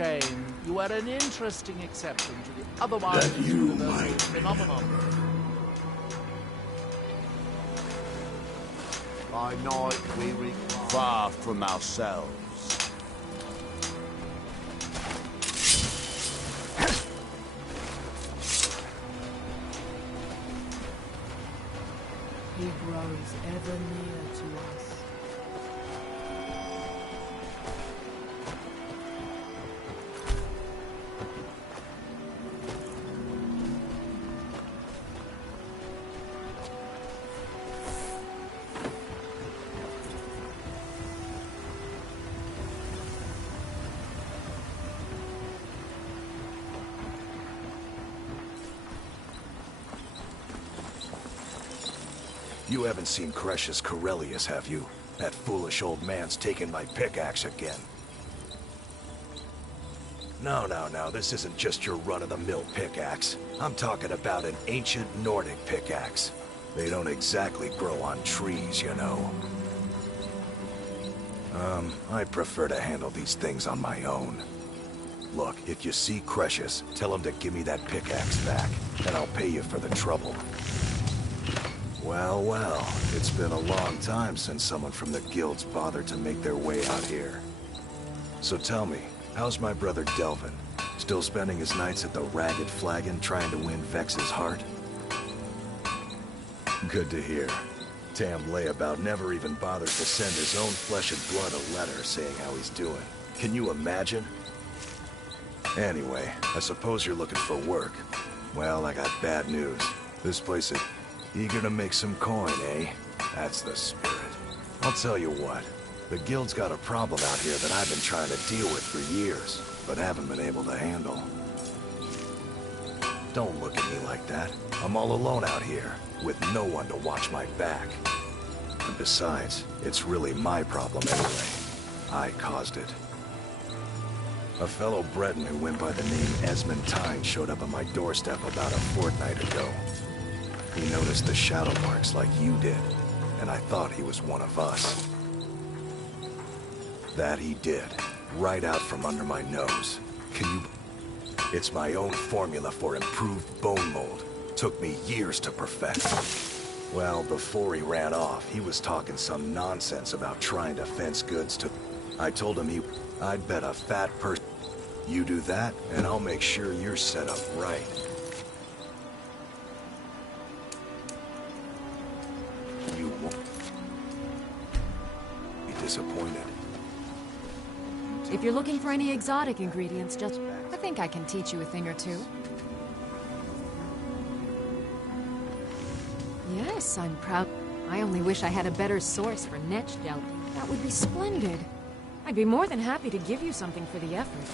shame. You are an interesting exception to the otherwise That you universal might phenomenon. By night we recline. Far from ourselves. He grows ever near to us. You haven't seen Crucius Corellius, have you? That foolish old man's taken my pickaxe again. No, this isn't just your run-of-the-mill pickaxe. I'm talking about an ancient Nordic pickaxe. They don't exactly grow on trees, you know. I prefer to handle these things on my own. Look, if you see Crucius, tell him to give me that pickaxe back, and I'll pay you for the trouble. Well, it's been a long time since someone from the guilds bothered to make their way out here. So tell me, how's my brother Delvin? Still spending his nights at the Ragged Flagon trying to win Vex's heart? Good to hear. Tam Layabout never even bothered to send his own flesh and blood a letter saying how he's doing. Can you imagine? Anyway, I suppose you're looking for work. Well, I got bad news. This place is eager to make some coin, eh? That's the spirit. I'll tell you what. The guild's got a problem out here that I've been trying to deal with for years, but haven't been able to handle. Don't look at me like that. I'm all alone out here, with no one to watch my back. And besides, it's really my problem anyway. I caused it. A fellow Breton who went by the name Esmond Tyne showed up at my doorstep about a fortnight ago. He noticed the shadow marks like you did, and I thought he was one of us. That he did, right out from under my nose. Can you... It's my own formula for improved bone mold. Took me years to perfect. Well, before he ran off, he was talking some nonsense about trying to fence goods to... I told him I'd bet a fat person. You do that, and I'll make sure you're set up right. You won't be disappointed. If you're looking for any exotic ingredients, I think I can teach you a thing or two. Yes, I'm proud. I only wish I had a better source for netch gel. That would be splendid. I'd be more than happy to give you something for the effort.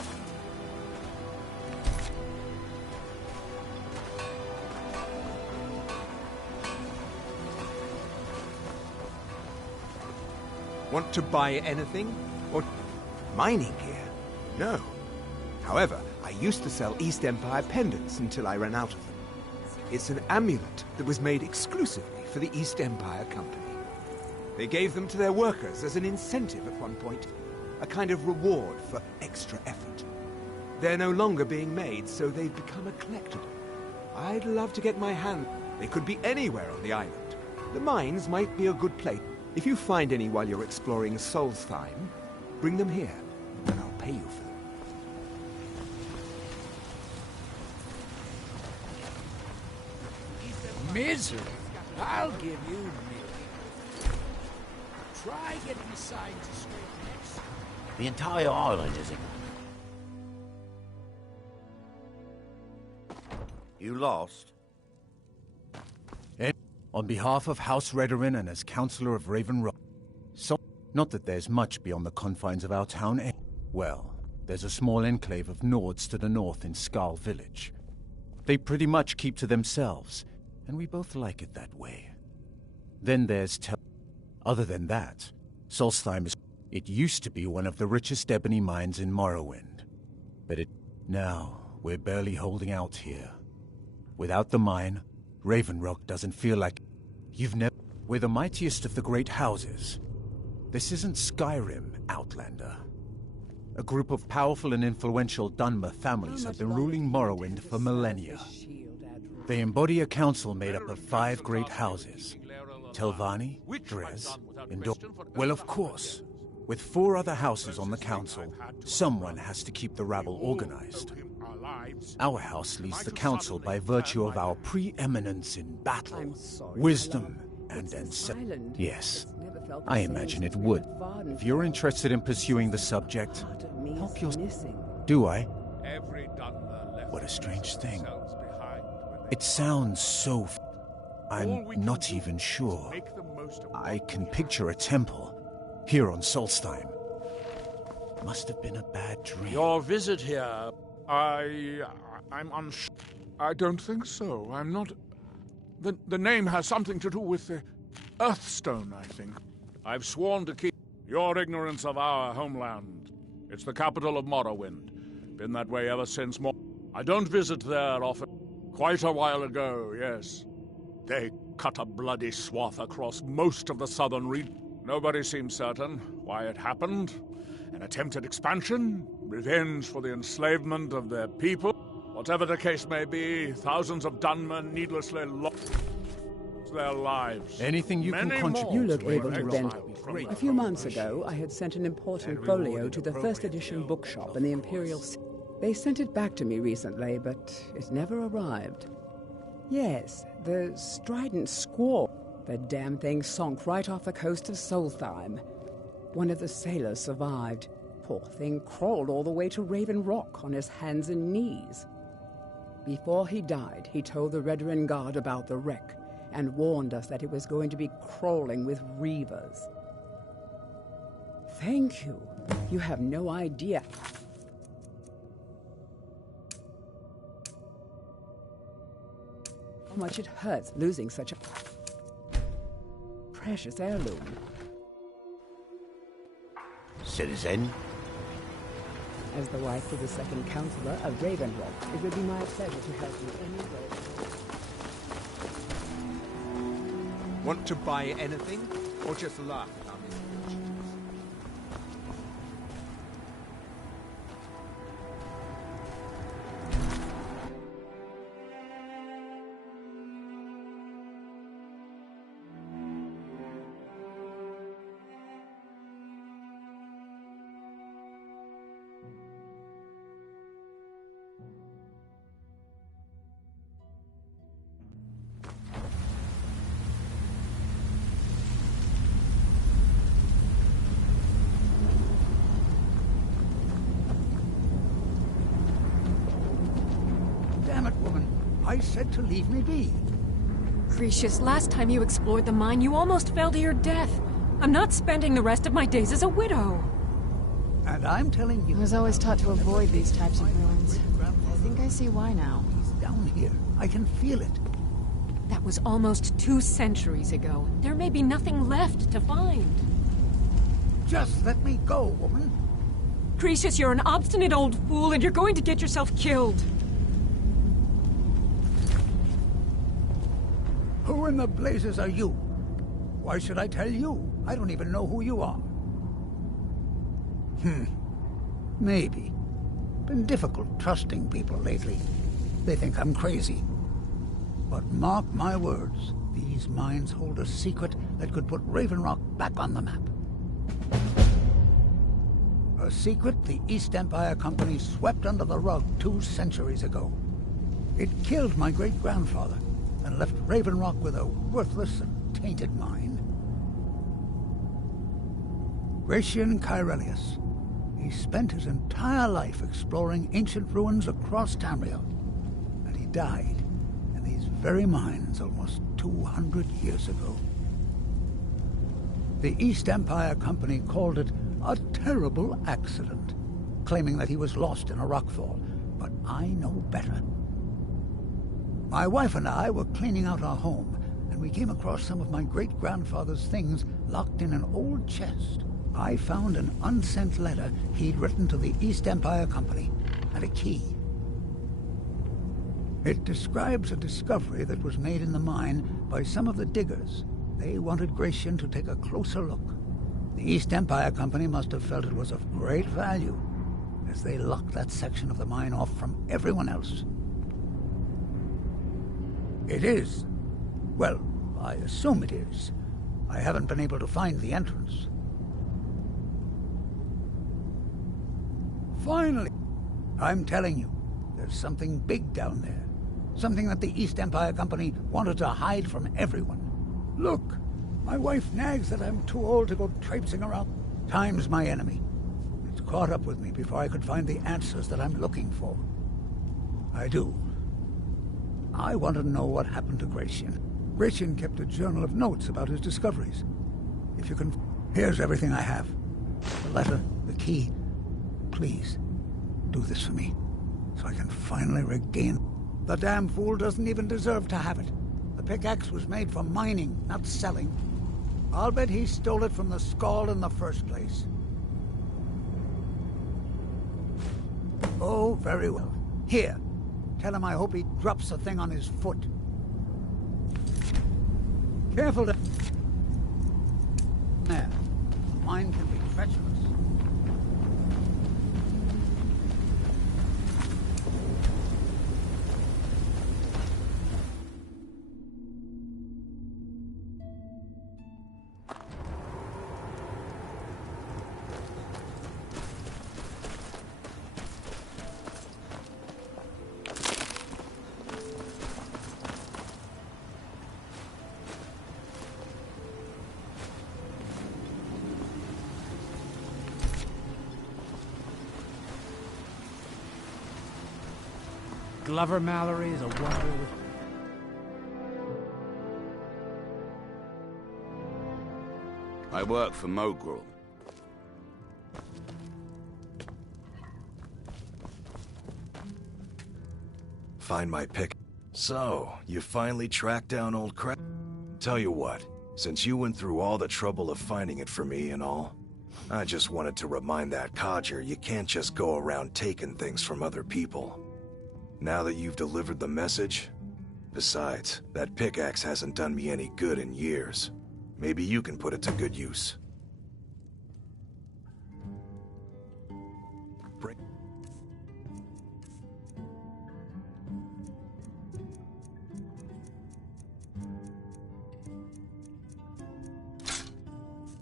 Want to buy anything? Or mining here? No. However, I used to sell East Empire pendants until I ran out of them. It's an amulet that was made exclusively for the East Empire Company. They gave them to their workers as an incentive at one point, a kind of reward for extra effort. They're no longer being made, so they've become a collectible. I'd love to get my hand. They could be anywhere on the island. The mines might be a good place. If you find any while you're exploring Solstheim, bring them here, and I'll pay you for them. Misery? I'll give you misery. Try getting the signs straight next. The entire island is in. You lost? On behalf of House Redorin and as Councillor of Raven Rock. So, not that there's much beyond the confines of our town. Well, there's a small enclave of Nords to the north in Skarl Village. They pretty much keep to themselves, and we both like it that way. Then there's Other than that, Solstheim is... It used to be one of the richest ebony mines in Morrowind. But now, we're barely holding out here. Without the mine, Raven Rock doesn't feel like... We're the mightiest of the great houses. This isn't Skyrim, Outlander. A group of powerful and influential Dunmer families have been ruling Morrowind for millennia. They embody a council made up of 5 great houses. Telvanni, Dres, Indor... Well, of course. With 4 other houses on the council, someone has to keep the rabble organized. Our house leads the council by virtue of our preeminence in battle, wisdom, and Yes, I imagine it would. If you're interested in pursuing the subject, help your... Do I? What a strange thing. It sounds so... I'm not even sure. I can picture a temple here on Solstheim. Must have been a bad dream. Your visit here, I'm unsure. I don't think so. I'm not... The name has something to do with the Earthstone, I think. I've sworn to keep your ignorance of our homeland. It's the capital of Morrowind. Been that way ever since I don't visit there often. Quite a while ago, yes. They cut a bloody swath across most of the southern region. Nobody seems certain why it happened. An attempted expansion, revenge for the enslavement of their people. Whatever the case may be, thousands of Dunmer needlessly lost their lives. Anything you can contribute. You look able to bend. A few months ago, I had sent an important folio to the first edition bookshop in the Imperial City. They sent it back to me recently, but it never arrived. Yes, the Strident Squall. The damn thing sunk right off the coast of Solstheim. One of the sailors survived. Poor thing crawled all the way to Raven Rock on his hands and knees. Before he died, he told the Redoran Guard about the wreck and warned us that it was going to be crawling with reavers. Thank you. You have no idea how much it hurts losing such a precious heirloom. Citizen? As the wife of the second counselor of Raven Rock, it would be my pleasure to help you any way. Want to buy anything, or just laugh at our misfortunes? Damn it, woman. I said to leave me be. Gracious, last time you explored the mine, you almost fell to your death. I'm not spending the rest of my days as a widow. And I'm telling you... I was always taught to avoid these types of ruins. I think I see why now. He's down here. I can feel it. That was almost 2 centuries ago. There may be nothing left to find. Just let me go, woman. Gracious, you're an obstinate old fool, and you're going to get yourself killed. Who in the blazes are you? Why should I tell you? I don't even know who you are. Maybe. Been difficult trusting people lately. They think I'm crazy. But mark my words, these mines hold a secret that could put Raven Rock back on the map. A secret the East Empire Company swept under the rug 2 centuries ago. It killed my great-grandfather and left Raven Rock with a worthless and tainted mine. Gratian Kyrelius. He spent his entire life exploring ancient ruins across Tamriel, and he died in these very mines almost 200 years ago. The East Empire Company called it a terrible accident, claiming that he was lost in a rockfall, but I know better. My wife and I were cleaning out our home, and we came across some of my great-grandfather's things locked in an old chest. I found an unsent letter he'd written to the East Empire Company, and a key. It describes a discovery that was made in the mine by some of the diggers. They wanted Gratian to take a closer look. The East Empire Company must have felt it was of great value, as they locked that section of the mine off from everyone else. It is. Well, I assume it is. I haven't been able to find the entrance. Finally! I'm telling you, there's something big down there. Something that the East Empire Company wanted to hide from everyone. Look, my wife nags that I'm too old to go traipsing around. Time's my enemy. It's caught up with me before I could find the answers that I'm looking for. I do. I want to know what happened to Gratian. Gratian kept a journal of notes about his discoveries. If you can... Here's everything I have. The letter, the key. Please, do this for me, so I can finally regain... The damn fool doesn't even deserve to have it. The pickaxe was made for mining, not selling. I'll bet he stole it from the Skald in the first place. Oh, very well. Here, tell him I hope he drops the thing on his foot. Careful to... There. The mine can be treacherous. Glover Mallory is a wonder with... I work for Mogrul. Find my pick. So, you finally tracked down old crap? Tell you what, since you went through all the trouble of finding it for me and all, I just wanted to remind that codger you can't just go around taking things from other people. Now that you've delivered the message... Besides, that pickaxe hasn't done me any good in years. Maybe you can put it to good use.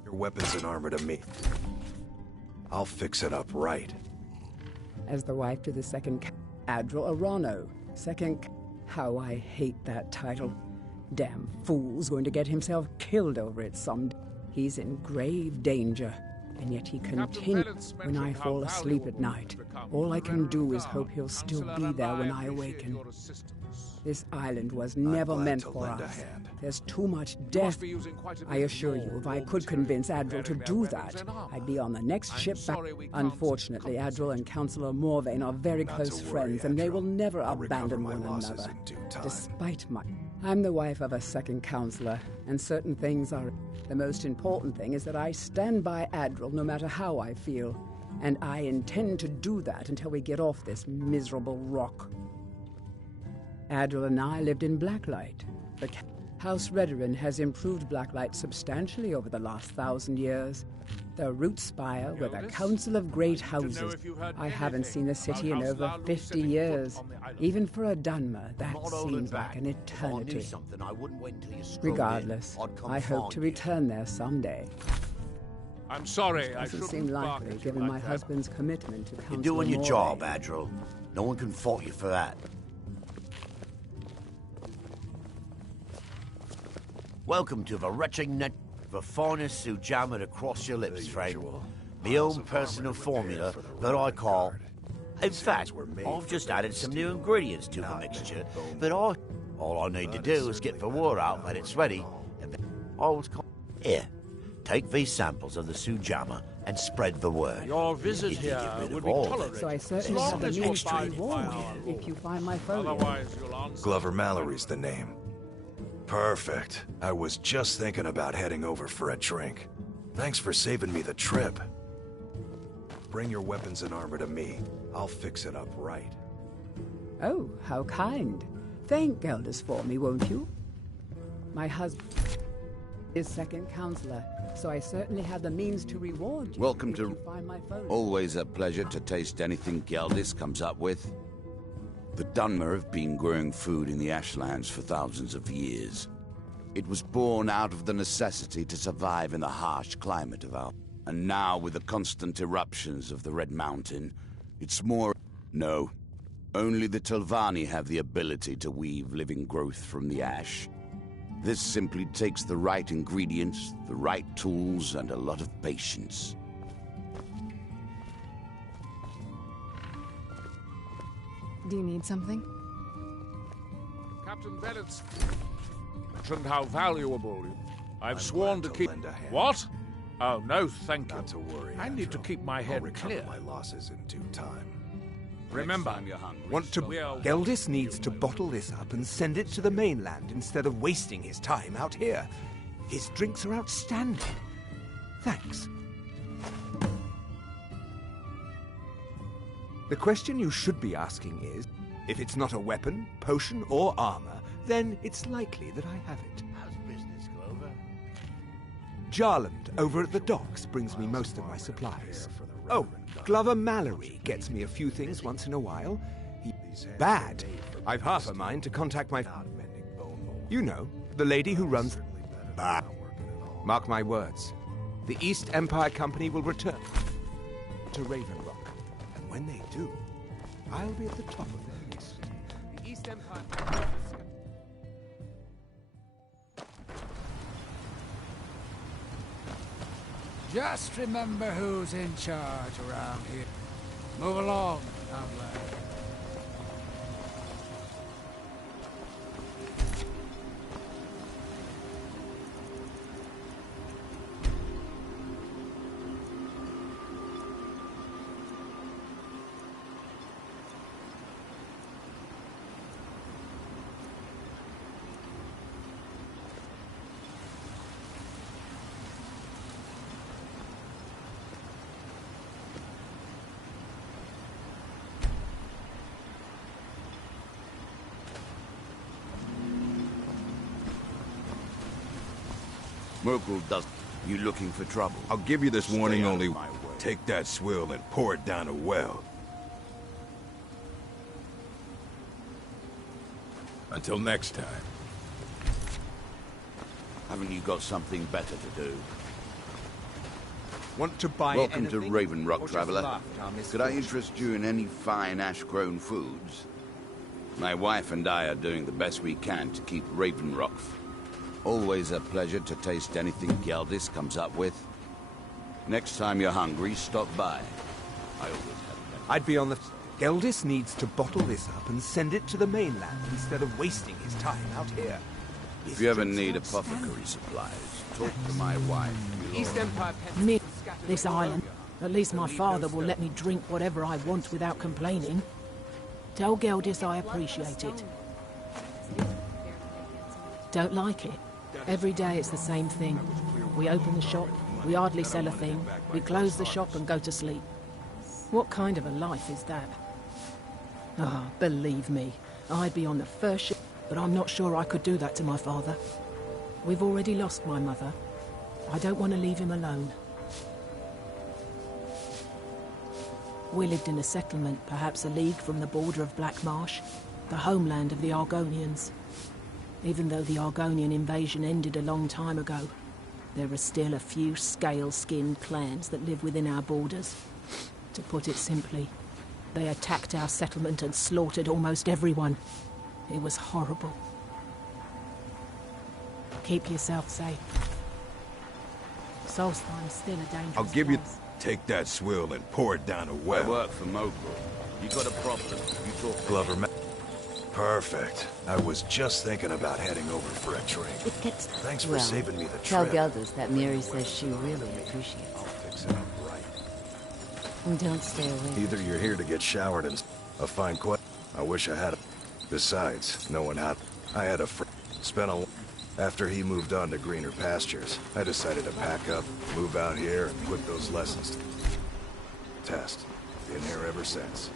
Your weapons and armor to me. I'll fix it up right. As the wife to the second Admiral Arano, second... How I hate that title. Damn fool's going to get himself killed over it someday. He's in grave danger, and yet he continues. When I fall asleep at night, all I can do is hope he'll still be there when I awaken. This island was never meant for us. There's too much death. I assure you, if I could convince Admiral to do that, I'd be on the next ship back. Unfortunately, Admiral and Councillor Morvain are very close friends, and they will never abandon one another. Despite my... I'm the wife of a second Councillor, and certain things are... The most important thing is that I stand by Admiral no matter how I feel, and I intend to do that until we get off this miserable rock. Admiral and I lived in Blacklight. The House Redoran has improved Blacklight substantially over the last 1,000 years. The Root Spire were the Council of Great Houses. I haven't seen the city in over 50 years. Even for a Dunmer, that seems like an eternity. Regardless, I hope to return there someday. I'm sorry, It doesn't seem likely, given my husband's commitment to Council. You're doing your job, Admiral. No one can fault you for that. Welcome to the retching net, the finest Sujamma to cross your lips, friend. My own personal formula that I call... In fact, I've just added some new ingredients to the mixture, but all I need to do is get the word out that it's ready, and then I was... Here, take these samples of the Sujamma and spread the word. Your visit here would be tolerated. So I certainly have a means to reward you if you find my folio. Otherwise, you'll answer. Glover Mallory's the name. Perfect. I was just thinking about heading over for a drink. Thanks for saving me the trip. Bring your weapons and armor to me. I'll fix it up right. Oh, how kind. Thank Gelders for me, won't you? My husband is second counselor. so I certainly have the means to reward you. Welcome if to... you find my phone. Always a pleasure to taste anything Geldis comes up with. The Dunmer have been growing food in the Ashlands for thousands of years. It was born out of the necessity to survive in the harsh climate of our... And now, with the constant eruptions of the Red Mountain, it's more... No. Only the Telvanni have the ability to weave living growth from the ash. This simply takes the right ingredients, the right tools, and a lot of patience. Do you need something? Captain Velitz mentioned how valuable you... I've I'm sworn to glad keep... lend a hand. What? Oh, no, thank you. Not to worry, I need to Andrew. keep my I'll head recover clear. my losses in due time. Remember, Next time you're hungry, Want to... Well- Geldis needs to bottle this up and send it to the mainland instead of wasting his time out here. His drinks are outstanding. Thanks. The question you should be asking is, if it's not a weapon, potion, or armor, then it's likely that I have it. How's business, Glover? Jarland, over at the docks, brings me most of my supplies. Oh, Glover Mallory gets me a few things once in a while. He's bad. I've half a mind to contact my... You know, the lady who runs... Mark my words. The East Empire Company will return to Raven Rock. And when they do, I'll be at the top of their list. The East Empire... Just remember who's in charge around here. Move along, outlander. Merkel does... You looking for trouble? I'll give you this warning Stay out only. of my way. Take that swill and pour it down a well. Until next time. Haven't you got something better to do? Want to buy Welcome to anything, Raven Rock, or just traveler. laugh at our Could I misfortune? interest you in any fine ash-grown foods? My wife and I are doing the best we can to keep Raven Rock. Always a pleasure to taste anything Geldis comes up with. Next time you're hungry, stop by. I always have... I'd be on the... Geldis needs to bottle this up and send it to the mainland instead of wasting his time out here. If you ever need apothecary supplies, talk to my wife. East Empire... Me, this island. At least my father will let me drink whatever I want without complaining. Tell Geldis I appreciate it. Don't like it? Every day it's the same thing. We open the shop, we hardly sell a thing, we close the shop and go to sleep. What kind of a life is that? Ah, believe me, I'd be on the first ship, but I'm not sure I could do that to my father. We've already lost my mother. I don't want to leave him alone. We lived in a settlement, perhaps a league from the border of Black Marsh, the homeland of the Argonians. Even though the Argonian invasion ended a long time ago, there are still a few scale-skinned clans that live within our borders. To put it simply, they attacked our settlement and slaughtered almost everyone. It was horrible. Keep yourself safe. Solstime's still a dangerous I'll give you... place. Take that swill and pour it down a I well. work for Mogul. You got a problem? You talk to Glover Perfect. I was just thinking about heading over for a drink. It gets... Thanks for well, saving me the tell trip. Geldis that Miri says she really appreciates I'll it. fix it up right. And don't stay away. Either you're here to get showered and... A fine question. I wish I had a... Besides, no one had... I had a friend. Spent a... After he moved on to greener pastures, I decided to pack up, move out here, and put those lessons to test. Been here ever since.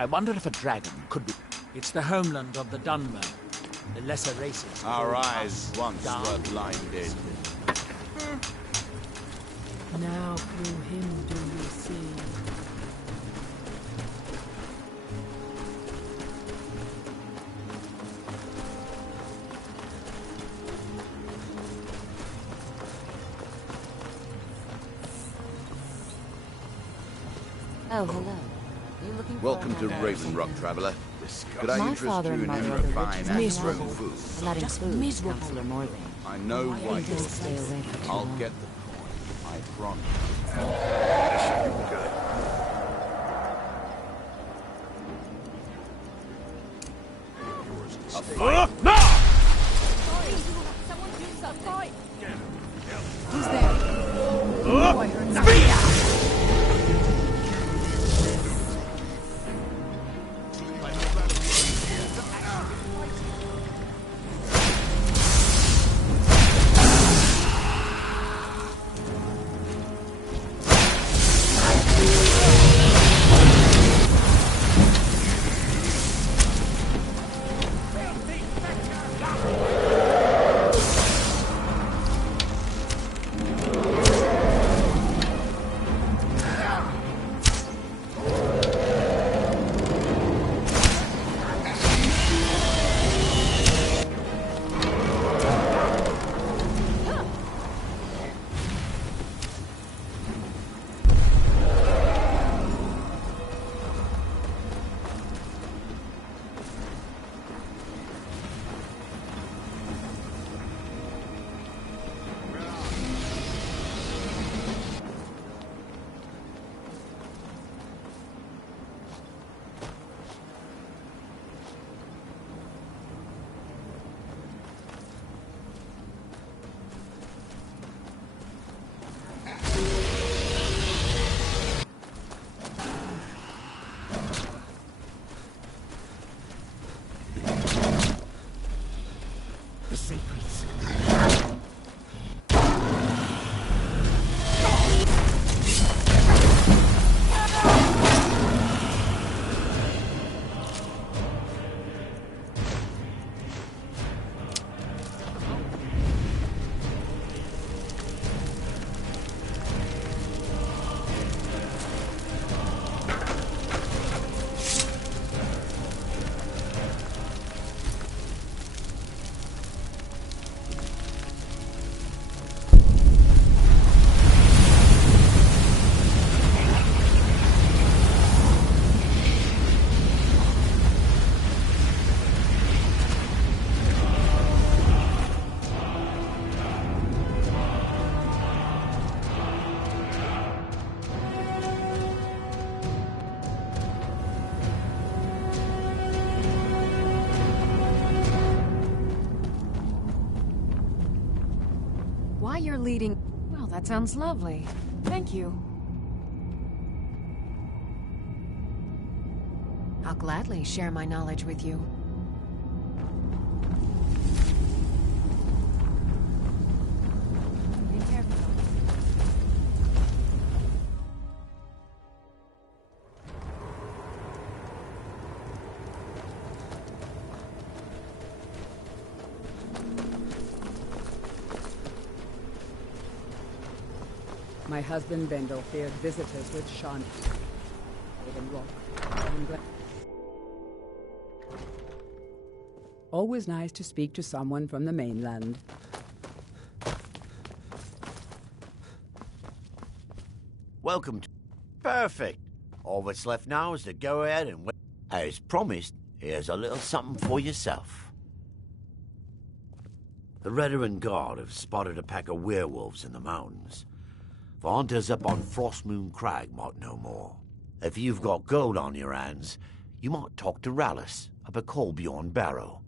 I wonder if a dragon could be... It's the homeland of the Dunmer, the lesser races. Our eyes once were blinded. Now through him do you see. Oh, hello. You looking for Welcome to Raven Rock, traveler. Could I My interest father you and in mother any are the refined richest Astro men in food? I'm not in food, miserable. Counselor Morley. I know why You just stay away for too I'll long. get the coin, I promise. Someone do something! Who's there? Oh, I heard something. Why you're leading... Well, that sounds lovely. Thank you. I'll gladly share my knowledge with you. Be careful. My husband Bendel feared visitors with Sean. Raven Rock. Always nice to speak to someone from the mainland. Welcome to... Perfect. All that's left now is to go ahead and... As promised, here's a little something for yourself. The Redoran Guard have spotted a pack of werewolves in the mountains. The hunters up on Frostmoon Crag might know more. If you've got gold on your hands, you might talk to Rallis up at Colbjorn Barrow.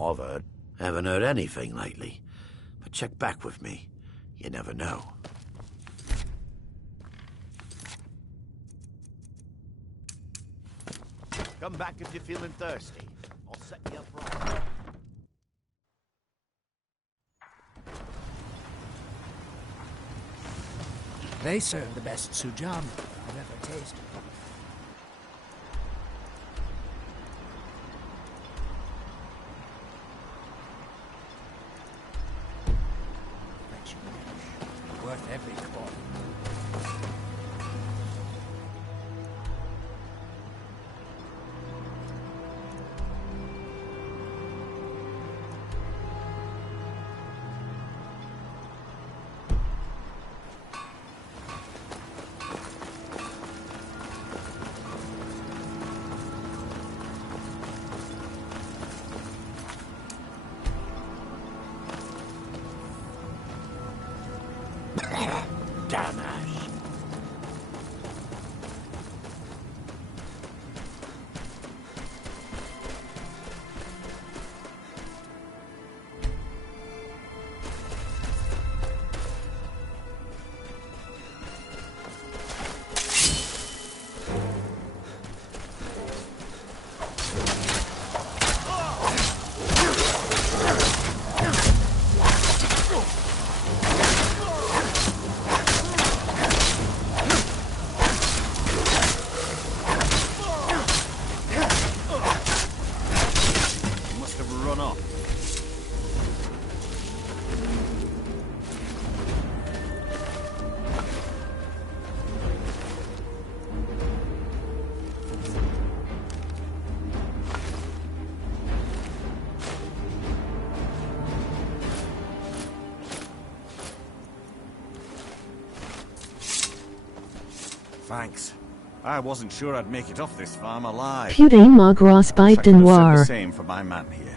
I've heard. Haven't heard anything lately. But check back with me. You never know. Come back if you're feeling thirsty. I'll set you up right. They serve the best sujam I've ever tasted. Thanks. I wasn't sure I'd make it off this farm alive. Putain ma grosse bite de noir. The same for my man here.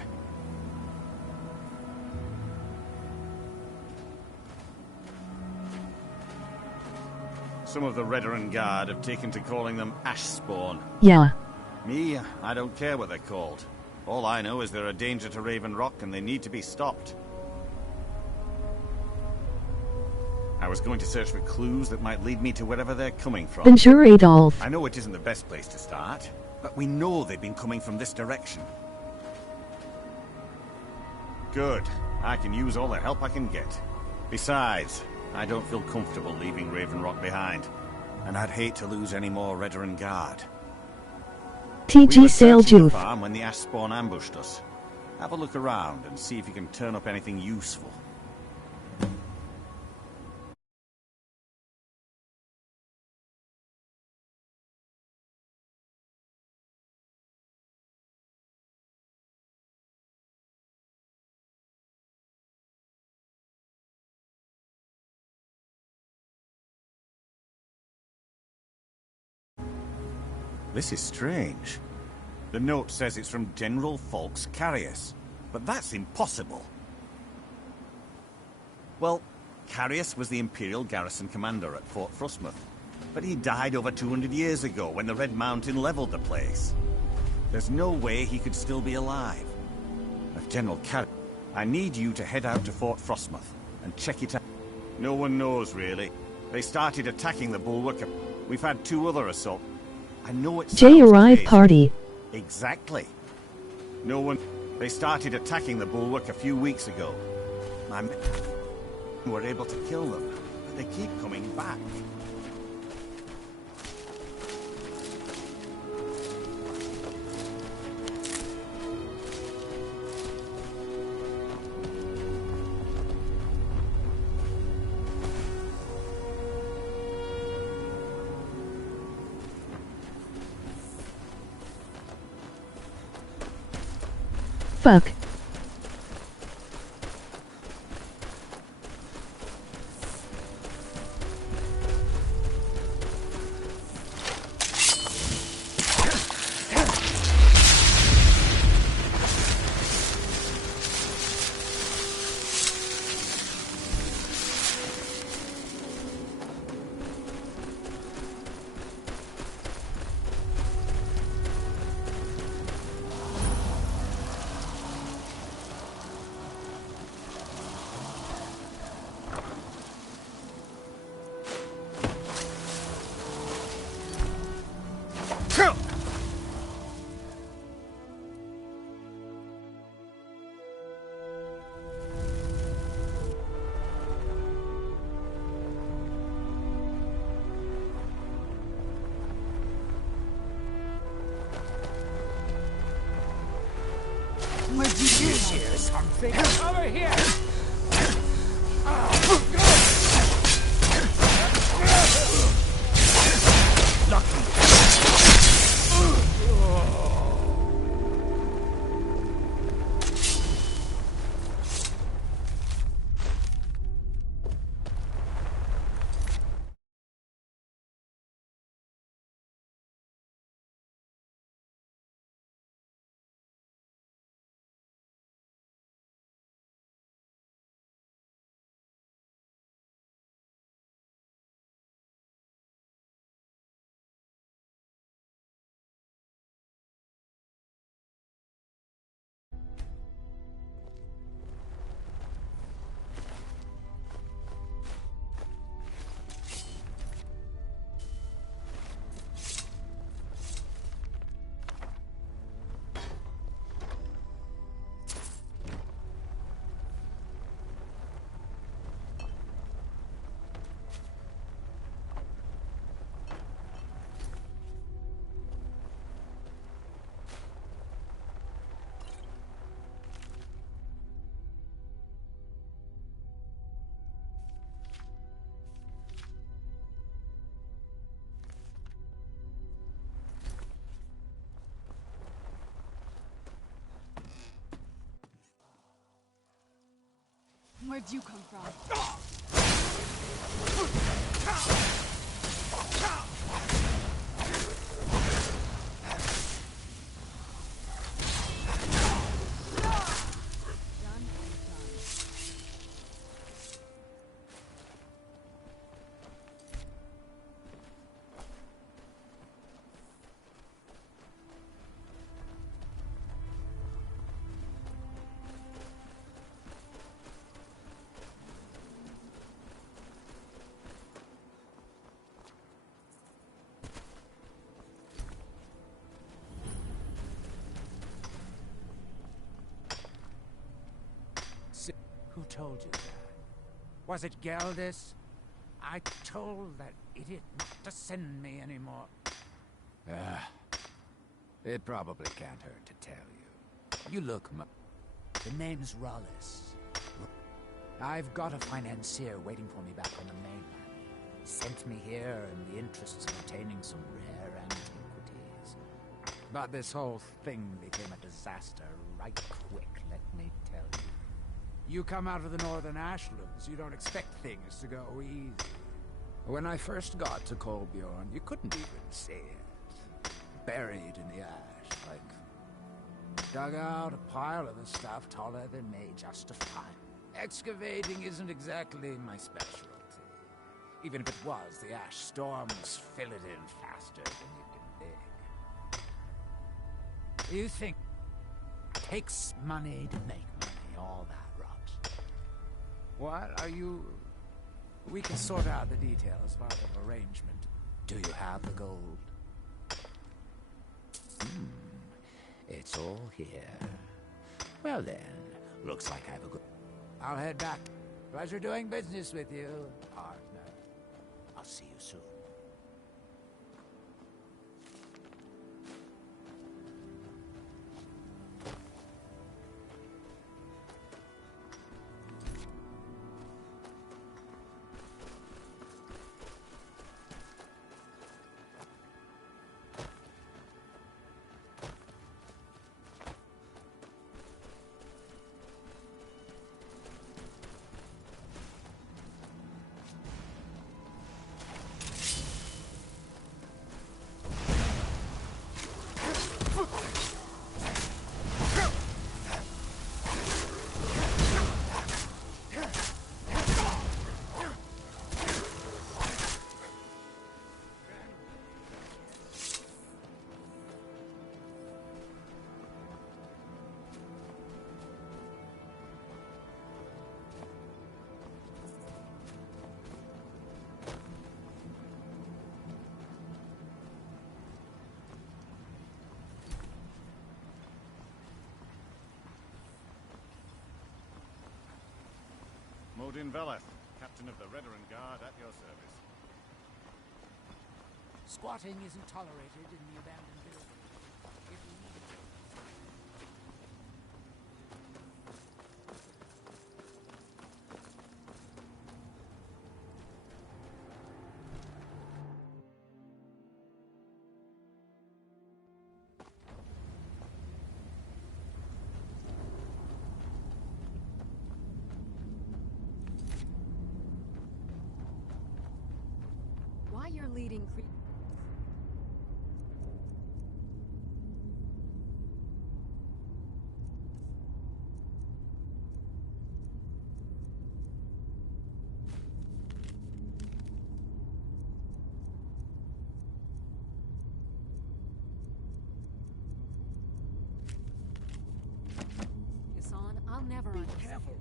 Some of the Redoran Guard have taken to calling them ash spawn. Yeah. Me, I don't care what they're called. All I know is they're a danger to Raven Rock and they need to be stopped. I was going to search for clues that might lead me to wherever they're coming from. Bonjour, Adolphe. I know it isn't the best place to start, but we know they've been coming from this direction. Good. I can use all the help I can get. Besides, I don't feel comfortable leaving Raven Rock behind, and I'd hate to lose any more Redoran Guard. TG Sailjuth. Farm when the ash spawn ambushed us. Have a look around and see if you can turn up anything useful. This is strange. The note says it's from General Falks Carius, but that's impossible. Well, Carius was the Imperial garrison commander at Fort Frostmoth, but he died over 200 years ago when the Red Mountain leveled the place. There's no way he could still be alive. If General Carius... I need you to head out to Fort Frostmoth and check it out. No one knows, really. They started attacking the bulwark. We've had 2 other assaults. I know it's J arrive party. Exactly. No one... They started attacking the bulwark a few weeks ago. My men were able to kill them, but they keep coming back. Fuck. Did you hear something? Over here! Where'd you come from? Who told you that? Was it Geldis? I told that idiot not to send me anymore. It probably can't hurt to tell you. You look The name's Rollis. I've got a financier waiting for me back on the mainland. He sent me here in the interests of obtaining some rare antiquities. But this whole thing became a disaster right quick, let me tell you. You come out of the northern ashlands, you don't expect things to go easy. When I first got to Kolbjorn, you couldn't even see it. Buried in the ash, like... Dug out a pile of the stuff taller than me just to find. Excavating isn't exactly my specialty. Even if it was, the ash storms fill it in faster than you can dig. You think it takes money to make money, all that rot. What are you... We can sort out the details of our arrangement. Do you have the gold? It's all here. Well then, looks like I have a good... I'll head back. Pleasure doing business with you, partner. I'll see you soon. Modin Veleth, captain of the Redoran Guard at your service. Squatting isn't tolerated in the abandoned building. If we need it. Why you're leading creep... Hassan, I'll never understand. Be careful.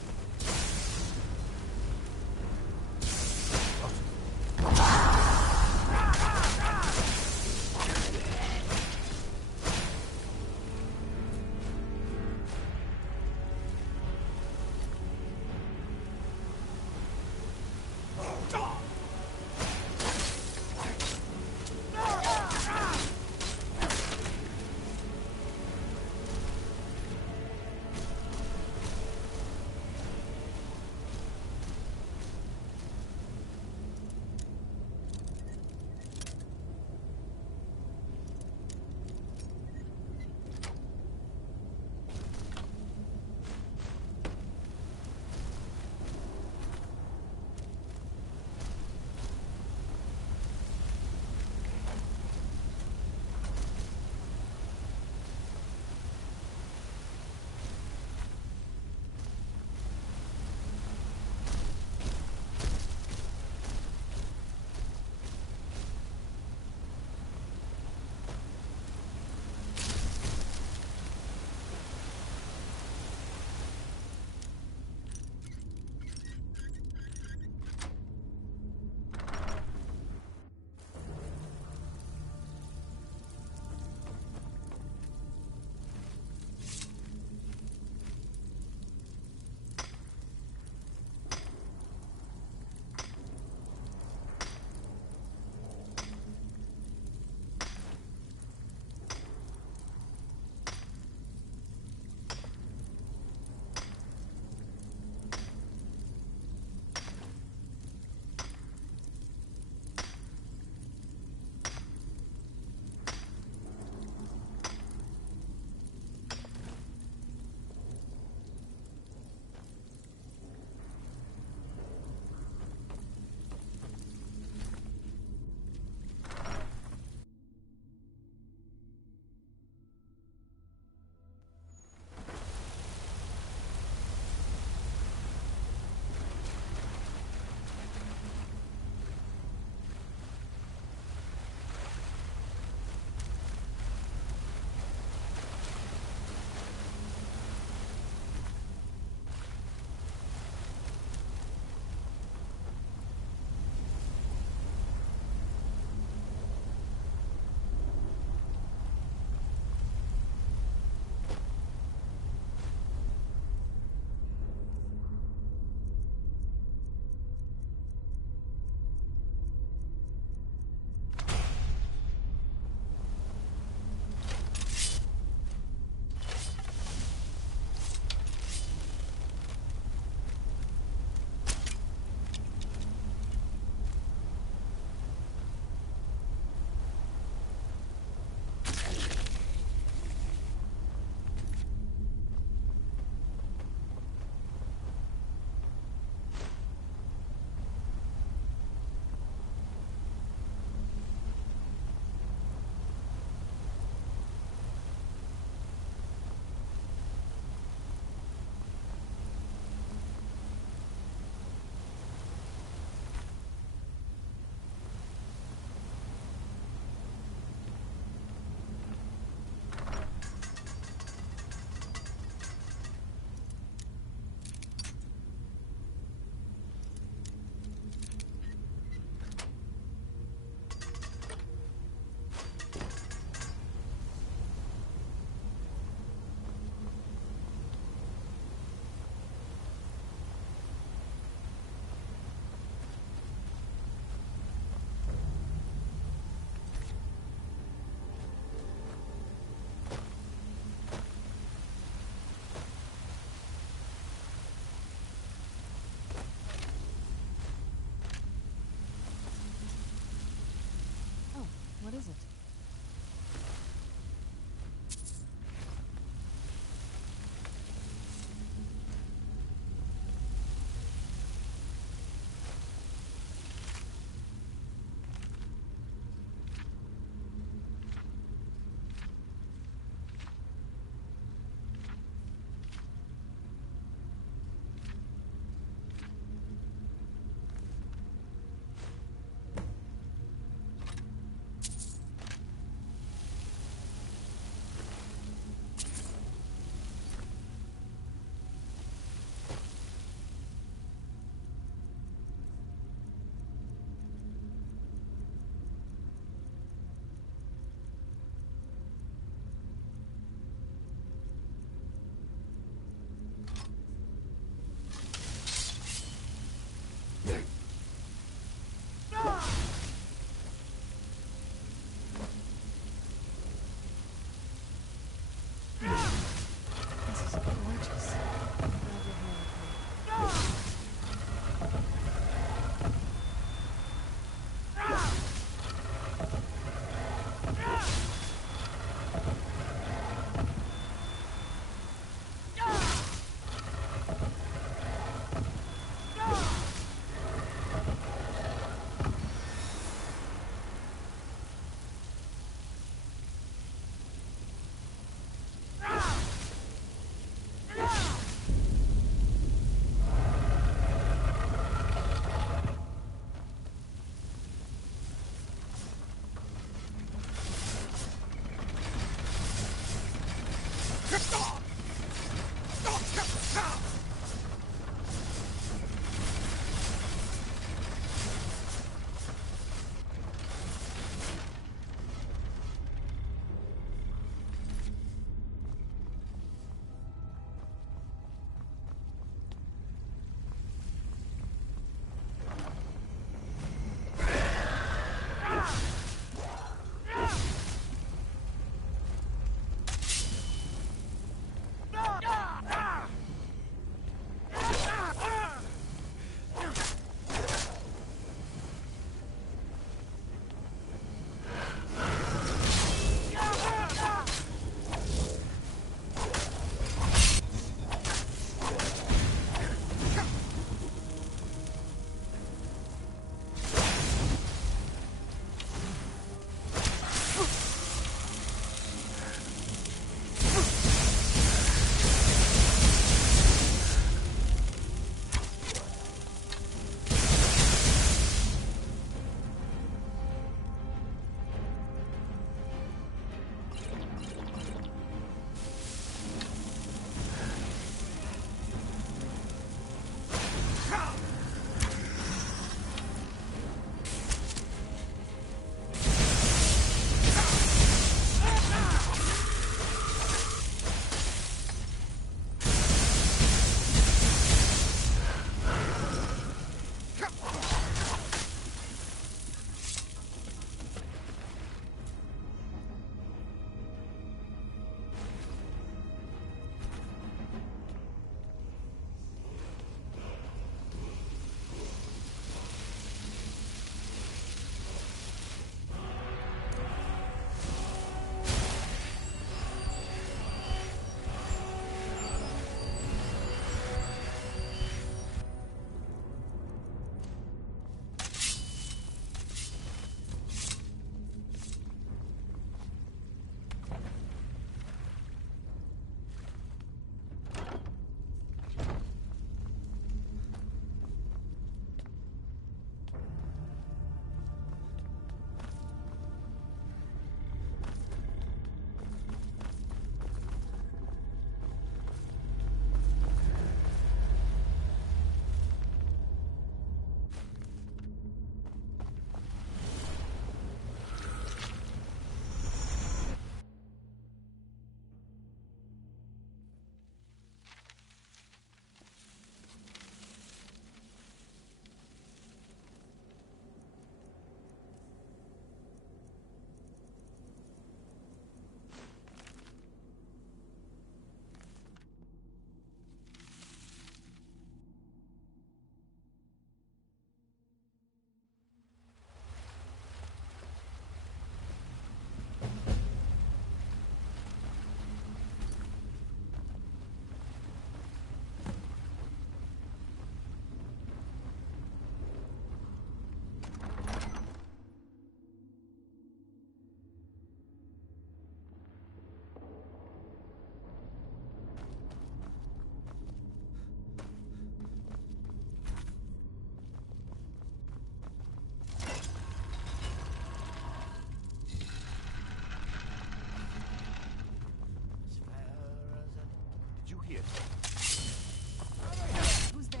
Who's there?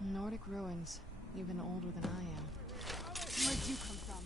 Nordic ruins, even older than I am. Where'd you come from?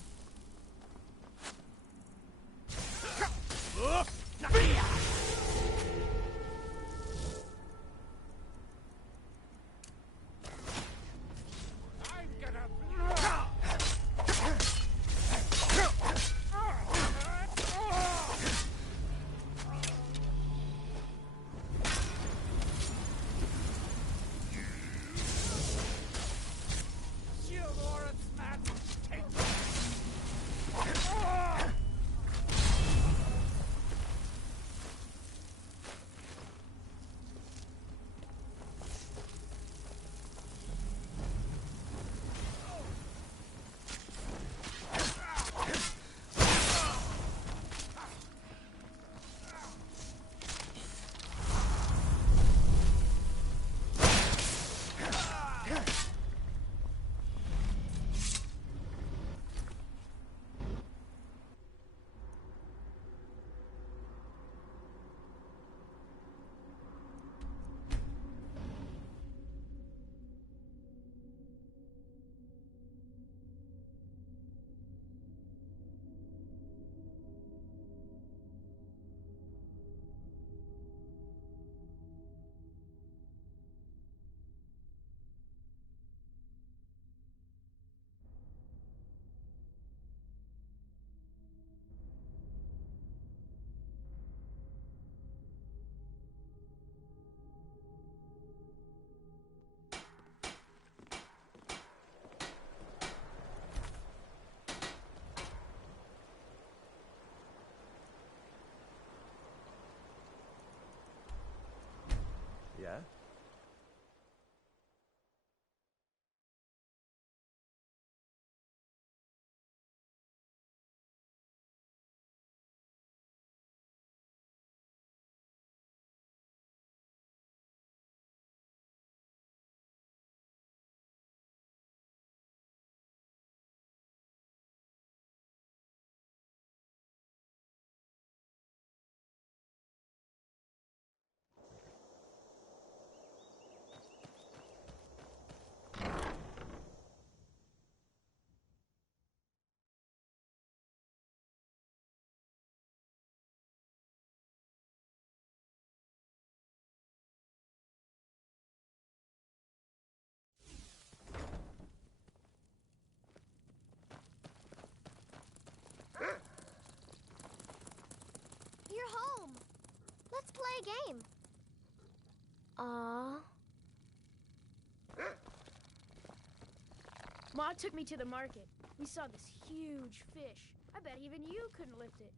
Yeah? You're home. Let's play a game. Aww. Ma took me to the market. We saw this huge fish. I bet even you couldn't lift it.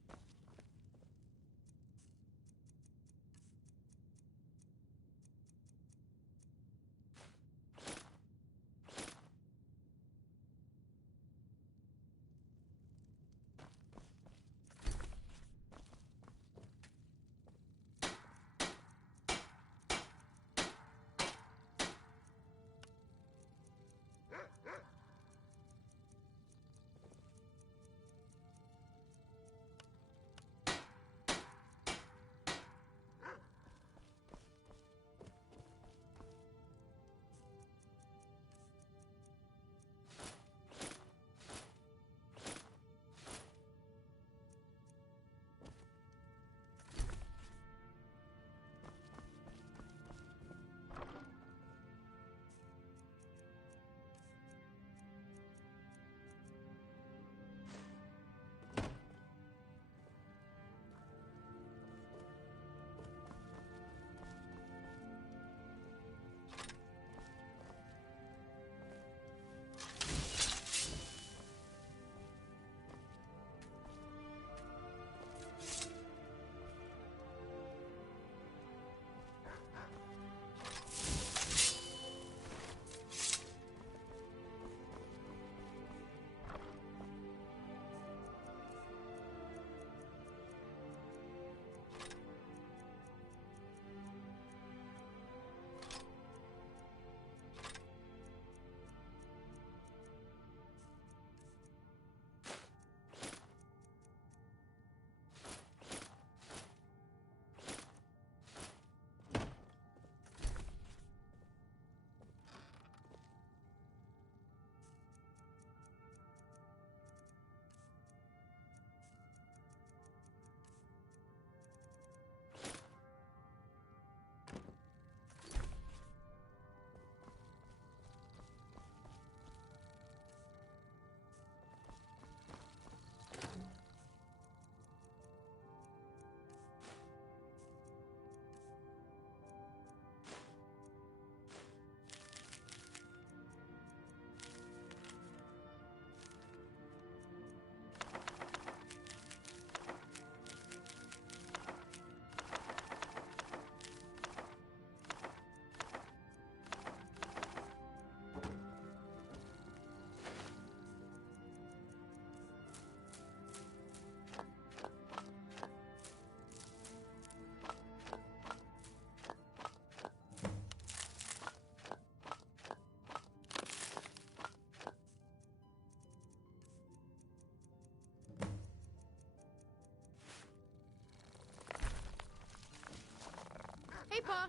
Grandpa!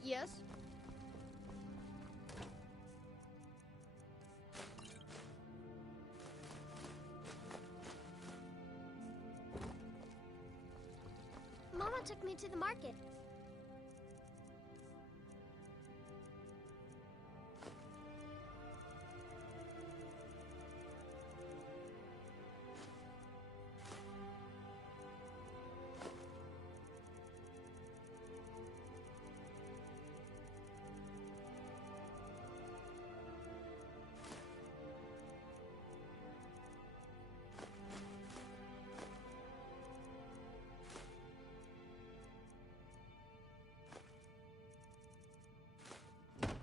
Yes? Mama took me to the market.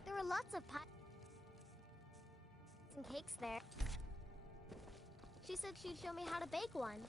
There were lots of pies and cakes there. She said she'd show me how to bake one.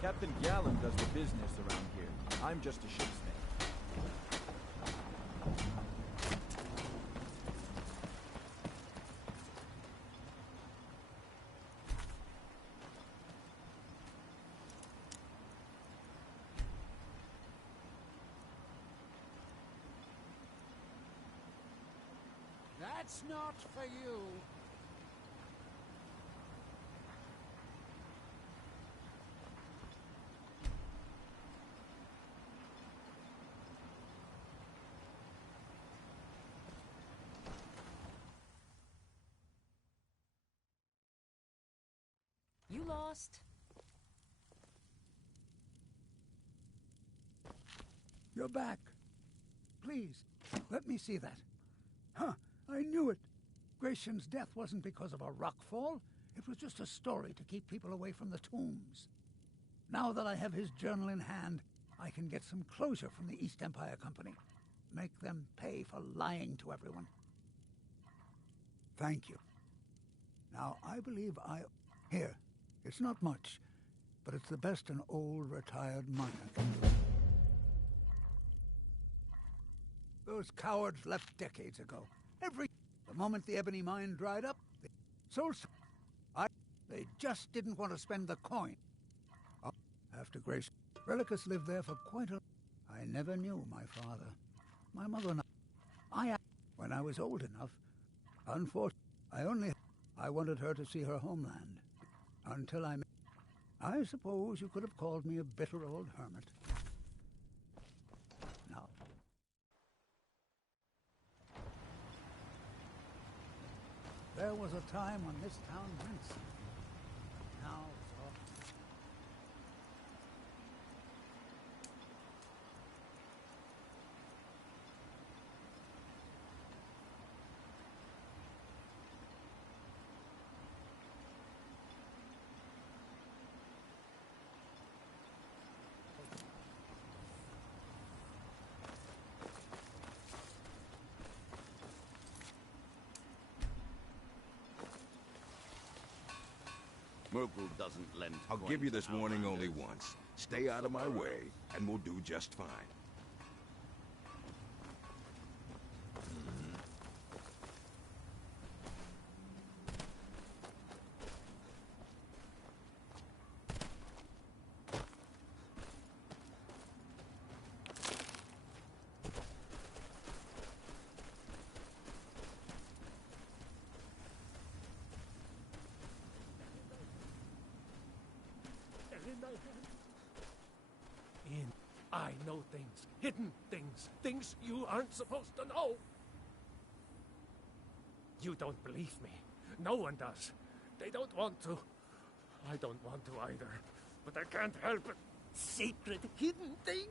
Captain Gallen does the business around here. I'm just a ship's name. That's not for you. You lost. You're back. Please, let me see that. Huh, I knew it. Gratian's death wasn't because of a rockfall. It was just a story to keep people away from the tombs. Now that I have his journal in hand, I can get some closure from the East Empire Company. Make them pay for lying to everyone. Thank you. Now, I believe Here, it's not much, but it's the best an old retired miner can do. Those cowards left decades ago. The moment the ebony mine dried up, they sold. They just didn't want to spend the coin. After Grace, Relicus lived there for quite a. I never knew my father. My mother. When I was old enough. Unfortunately, I wanted her to see her homeland. Until I met. I suppose you could have called me a bitter old hermit. Now. There was a time when this town meant something. Now it's all. Merkel doesn't lend. I'll give you this warning only once. Stay out of my way, and we'll do just fine. Things you aren't supposed to know. You don't believe me. No one does. They don't want to. I don't want to either. But I can't help it. Secret, hidden things.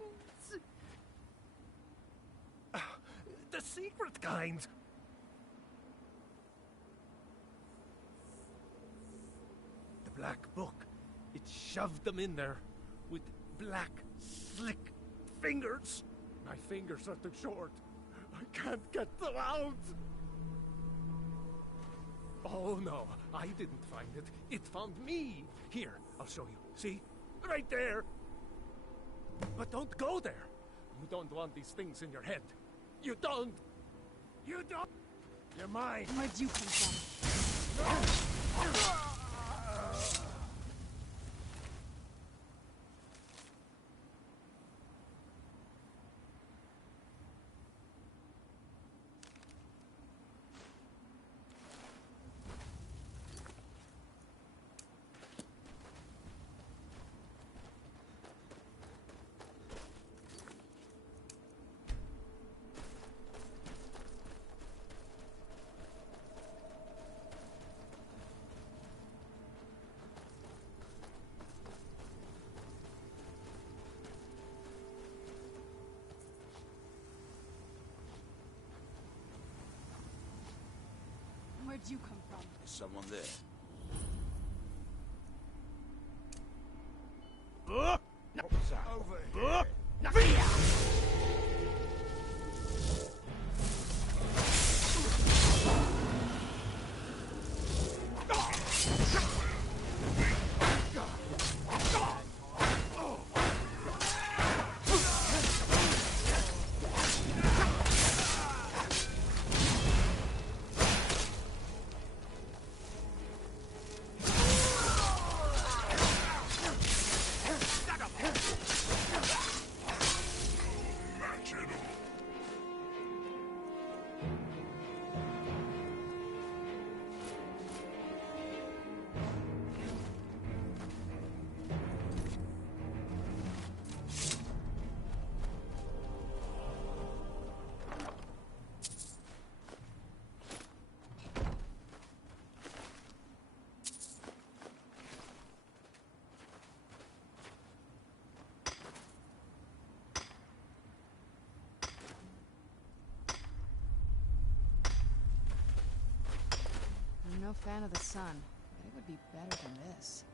The secret kind. The black book. It shoved them in there with black, slick fingers. My fingers are too short. I can't get them out. Oh no, I didn't find it. It found me. Here, I'll show you. See? Right there. But don't go there. You don't want these things in your head. You don't. You don't. You're mine. Where'd you come from? Where'd you come from? Is someone there? Over I'm no fan of the sun, but it would be better than this.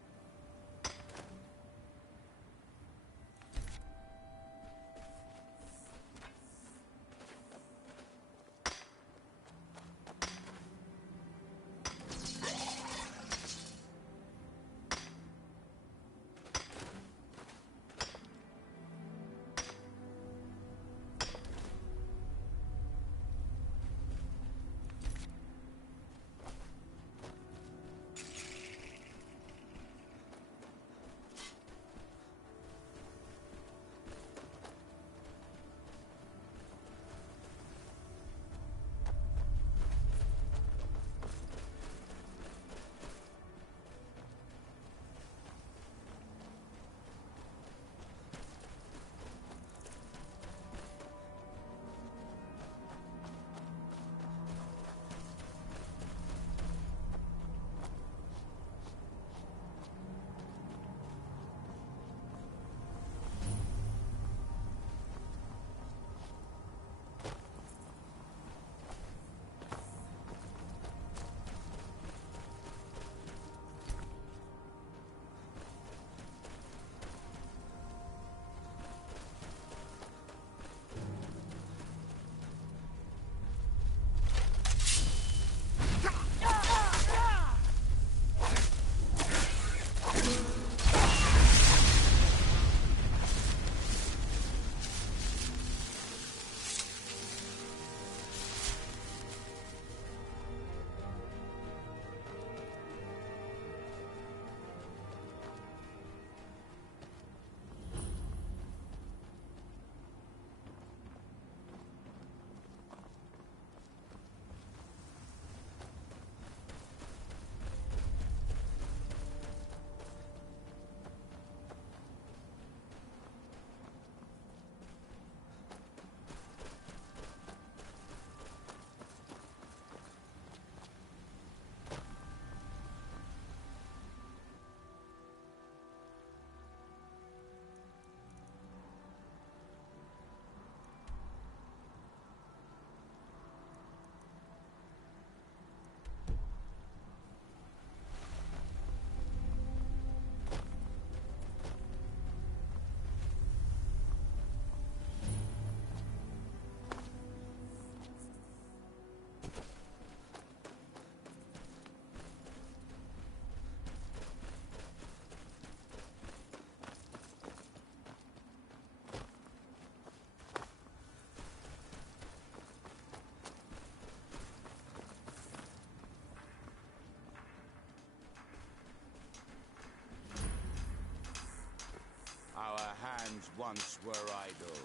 once were idle.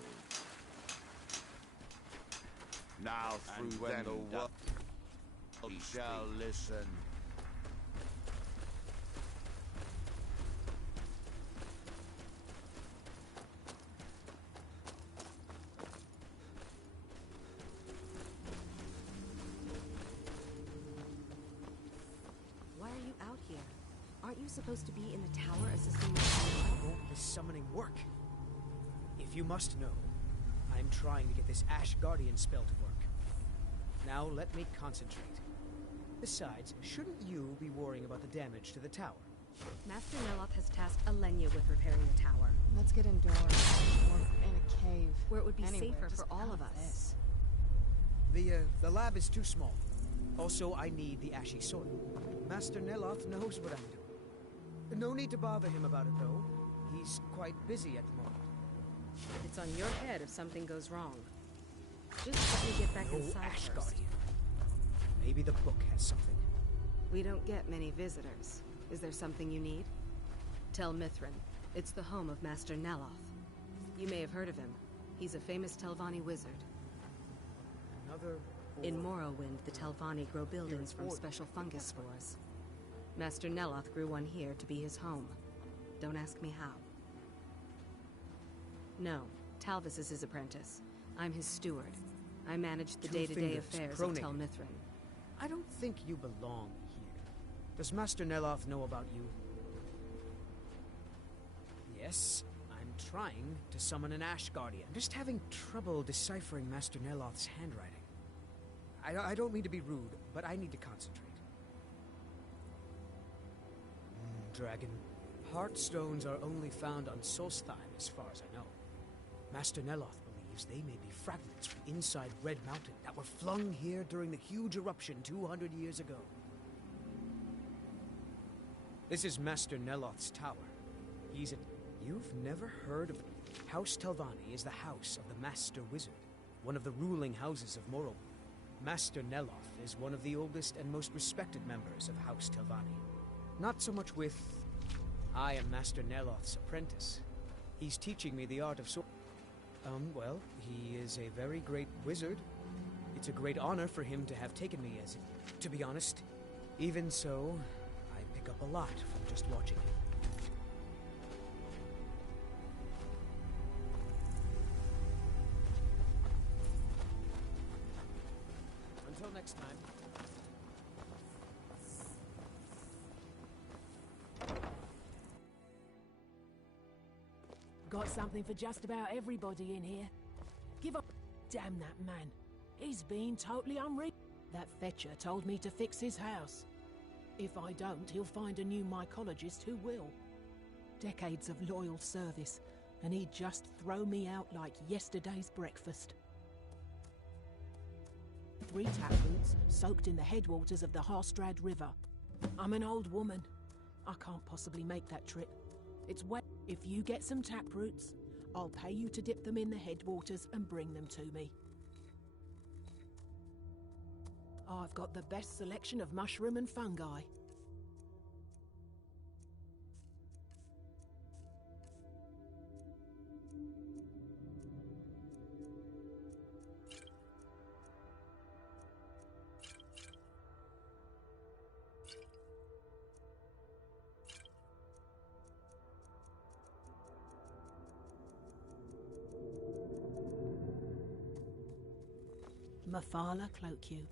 Now through them the world shall listen. Why are you out here? Aren't you supposed to be in the tower assisting Why won't this summoning work? If you must know, I'm trying to get this Ash Guardian spell to work. Now let me concentrate. Besides, shouldn't you be worrying about the damage to the tower? Master Neloth has tasked Alenia with repairing the tower. Let's get indoors, or in a cave. Where it would be Anywhere, safer just for all of none us. this. The lab is too small. Also, I need the ashy soil. Master Neloth knows what I'm doing. No need to bother him about it, though. He's quite busy at the moment. It's on your head if something goes wrong. Just let me get back inside Ash first. Guardian. Maybe the book has something. We don't get many visitors. Is there something you need? Tel Mithrin. It's the home of Master Neloth. You may have heard of him. He's a famous Telvanni wizard. Another... In Morrowind, the Telvanni grow buildings from special fungus spores. Master Neloth grew one here to be his home. Don't ask me how. No, Talvis is his apprentice. I'm his steward. I manage the day-to-day affairs of Tel Mithrin. I don't think you belong here. Does Master Neloth know about you? Yes, I'm trying to summon an Ash Guardian. I'm just having trouble deciphering Master Neloth's handwriting. I don't mean to be rude, but I need to concentrate. Dragon, Heartstones are only found on Solstheim, as far as I know. Master Neloth believes they may be fragments from inside Red Mountain that were flung here during the huge eruption 200 years ago. This is Master Neloth's tower. He's a... You've never heard of... House Telvanni is the house of the Master Wizard, one of the ruling houses of Morrowind. Master Neloth is one of the oldest and most respected members of House Telvanni. Not so much with... I am Master Neloth's apprentice. He's teaching me the art of sword... well, he is a very great wizard. It's a great honor for him to have taken me as... To be honest, even so, I pick up a lot from just watching him. Until next time. Got something for just about everybody in here. Give up. Damn that man. He's been totally unreal. That fetcher told me to fix his house. If I don't, he'll find a new mycologist who will. Decades of loyal service, and he'd just throw me out like yesterday's breakfast. 3 taproots soaked in the headwaters of the Harstrad River. I'm an old woman. I can't possibly make that trip. It's way... If you get some taproots, I'll pay you to dip them in the headwaters and bring them to me. I've got the best selection of mushroom and fungi. Mafala cloak you.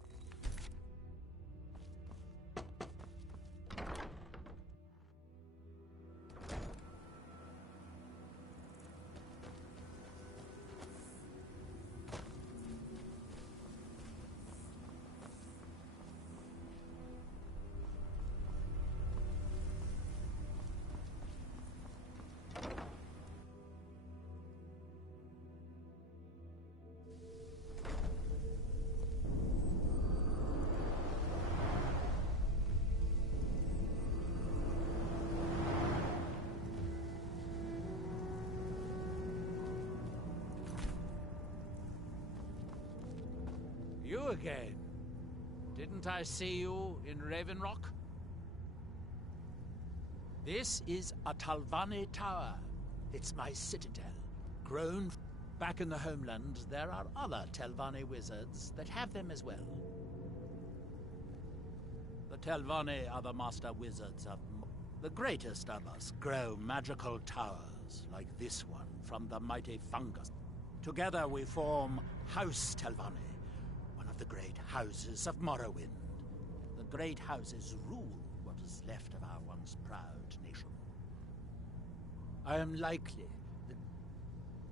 You again? Didn't I see you in Ravenrock? This is a Telvanni tower. It's my citadel. grown. Back in the homeland, there are other Telvanni wizards that have them as well. The Telvanni are the master wizards of... The greatest of us grow magical towers, like this one, from the mighty fungus. Together we form House Telvanni, one of the great houses of Morrowind. The great houses rule what is left of our once proud nation. I am likely...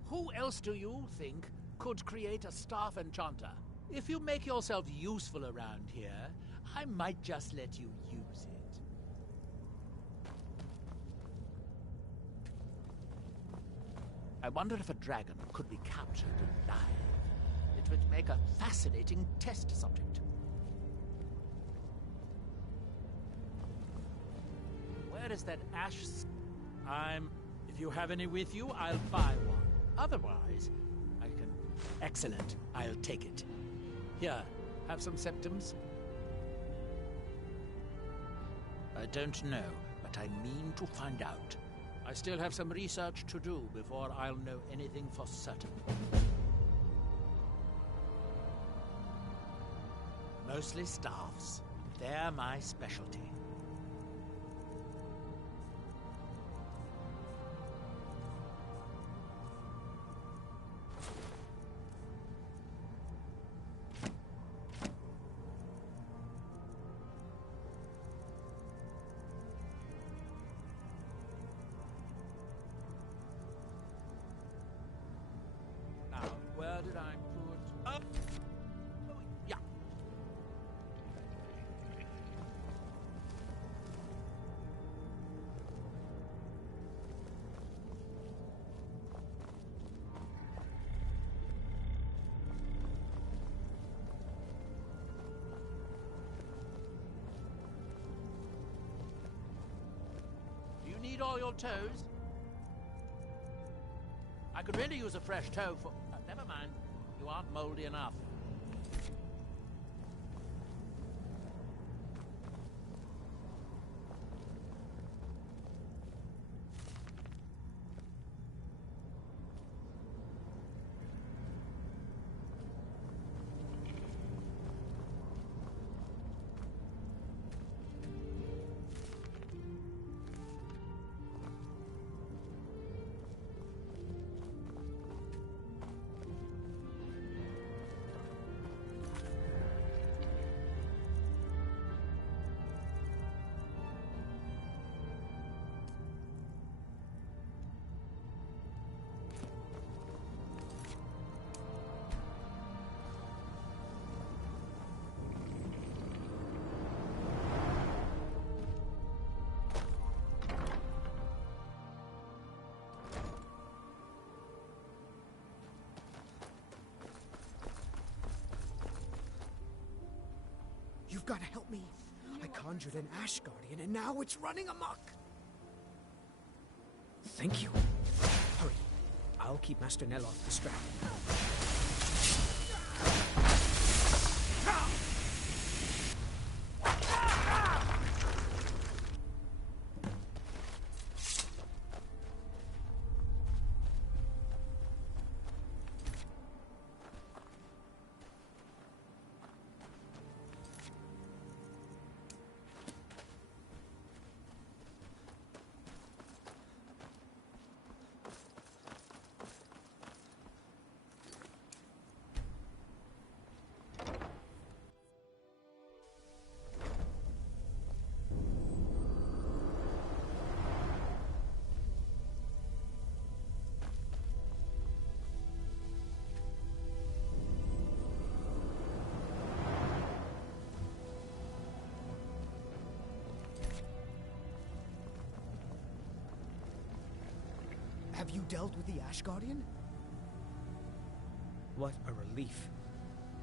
Who else do you think could create a staff enchanter? If you make yourself useful around here, I might just let you use it. I wonder if a dragon could be captured alive. It would make a fascinating test subject. Where is that ash? If you have any with you, I'll buy one. Otherwise, I can... Excellent. I'll take it. Here, have some symptoms? I don't know, but I mean to find out. I still have some research to do before I'll know anything for certain. Mostly staffs. They're my specialty. Where did I put... Oh, yeah. Do you need all your toes? I could really use a fresh toe for... never mind. You aren't moldy enough. You've got to help me. I conjured an Ash Guardian, and now it's running amok. Thank you. Hurry. I'll keep Master Neloth distracted. Have you dealt with the Ash Guardian? What a relief.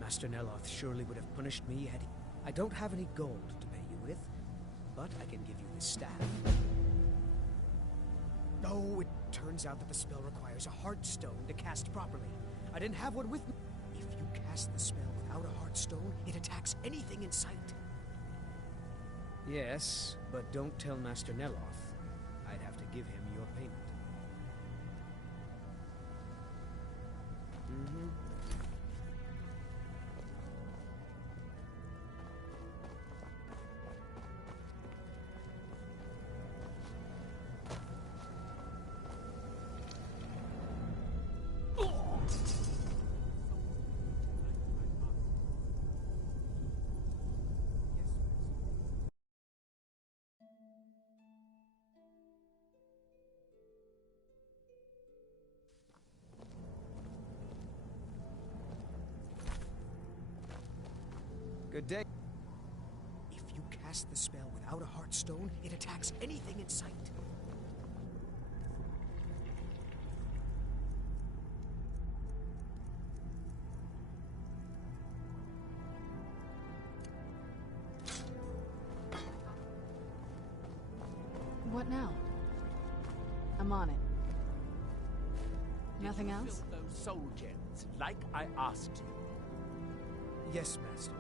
Master Neloth surely would have punished me had he... I don't have any gold to pay you with, but I can give you this staff. Oh, it turns out that the spell requires a heart stone to cast properly. I didn't have one with me. If you cast the spell without a heart stone, it attacks anything in sight. Yes, but don't tell Master Neloth. I'd have to give him your payment. Good day. If you cast the spell without a heartstone, it attacks anything in sight. What now? I'm on it. Nothing else? Fill those soul gems, like I asked you. Yes, Master.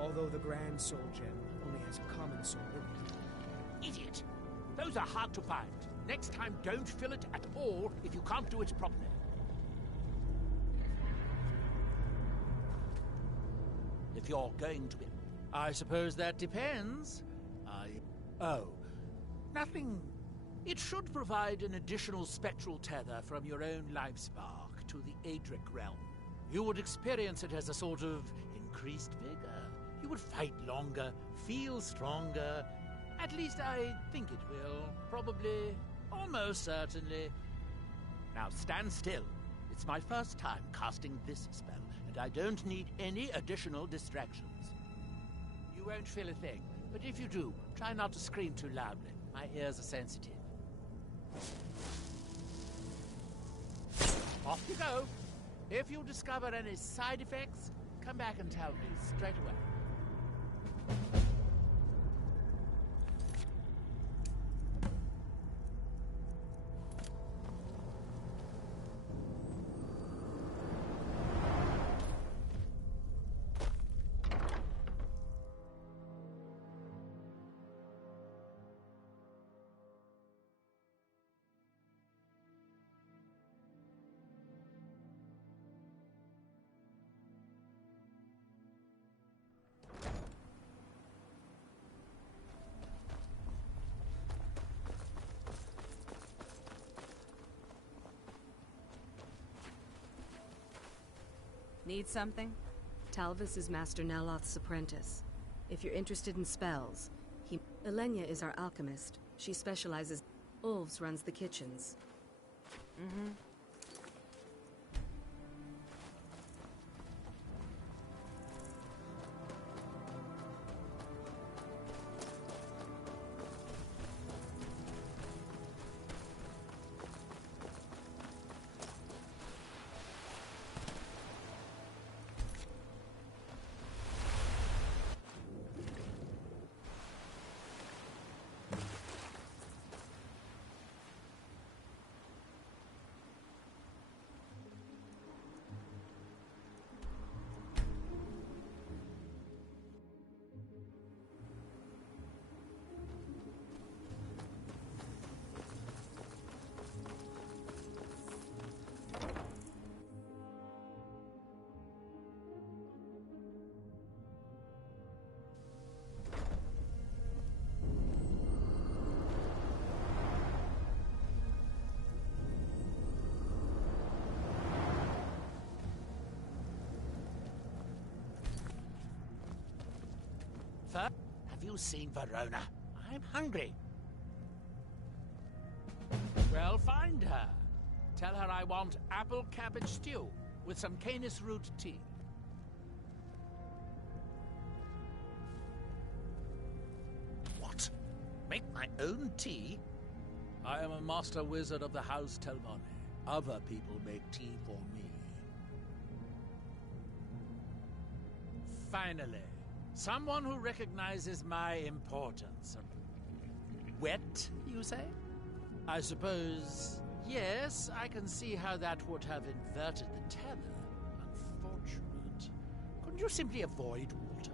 Although the Grand Soul Gem only has a common soul in it. Idiot! Those are hard to find. Next time, don't fill it at all if you can't do it properly. If you're going to be... I suppose that depends. Oh. Nothing... It should provide an additional spectral tether from your own life spark to the Adric realm. You would experience it as a sort of increased vigor. You would fight longer, feel stronger. At least I think it will. Probably, almost certainly. Now stand still. It's my first time casting this spell, and I don't need any additional distractions. You won't feel a thing, but if you do, try not to scream too loudly. My ears are sensitive. Off you go. If you discover any side effects, come back and tell me straight away. Need something? Talvis is Master Neloth's apprentice. If you're interested in spells, Elenia is our alchemist. She specializes... Ulves runs the kitchens. Have you seen Verona? I'm hungry. Well, find her. Tell her I want apple cabbage stew with some canis root tea. What? Make my own tea? I am a master wizard of the House Telvanni. Other people make tea for me. Finally. Someone who recognizes my importance. Wet, you say? I suppose, yes, I can see how that would have inverted the tether. Unfortunate. Couldn't you simply avoid water?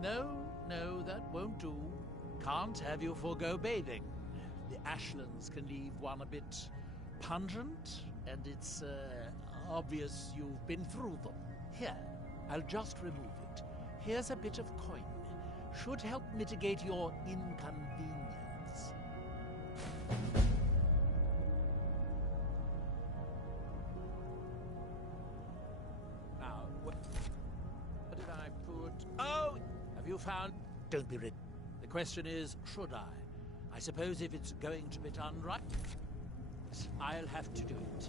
No, that won't do. Can't have you forego bathing. The ashlands can leave one a bit pungent, and it's, Obvious you've been through them. Here, I'll just remove it. Here's a bit of coin. Should help mitigate your inconvenience. Now, what did I put? Oh! Have you found? Don't be rid. The question is, should I? I suppose if it's going to be done right, I'll have to do it.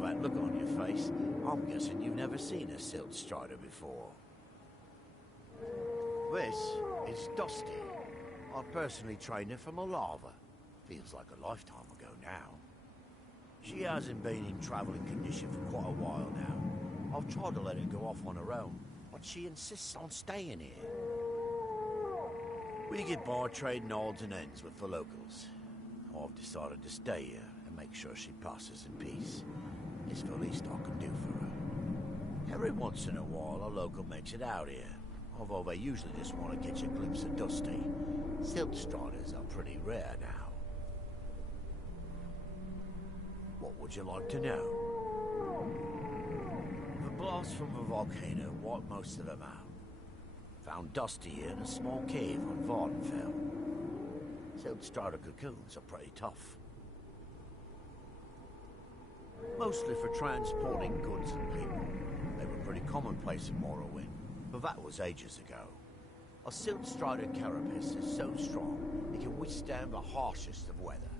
That look on your face, I'm guessing you've never seen a silt strider before. This is Dusty. I personally trained her from a lava. Feels like a lifetime ago now. She hasn't been in traveling condition for quite a while now. I've tried to let her go off on her own, but she insists on staying here. We get by trading odds and ends with the locals. I've decided to stay here and make sure she passes in peace. It's the least I can do for her. Every once in a while, a local makes it out here, although they usually just want to catch a glimpse of Dusty. Silt striders are pretty rare now. What would you like to know? The blast from the volcano wiped most of them out. Found Dusty here in a small cave on Vardenfell. Silt strider cocoons are pretty tough. Mostly for transporting goods and people. They were pretty commonplace in Morrowind, but that was ages ago. A silt strider carapace is so strong it can withstand the harshest of weather.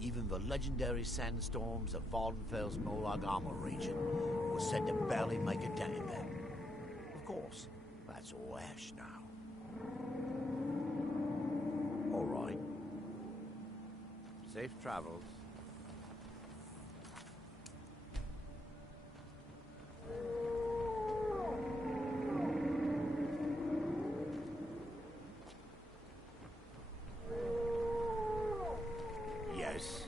Even the legendary sandstorms of Vardenfell's Molag Armor region were said to barely make a dent in them. Of course, that's all ash now. All right. Safe travels. Yes.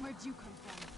Where'd you come from?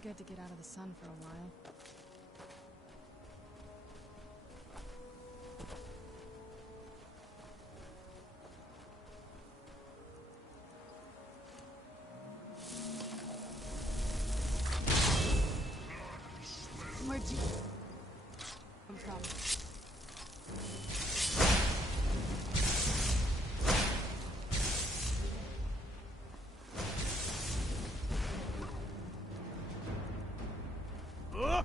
be good to get out of the sun for a while. Where'd you come from? Ugh!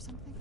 something?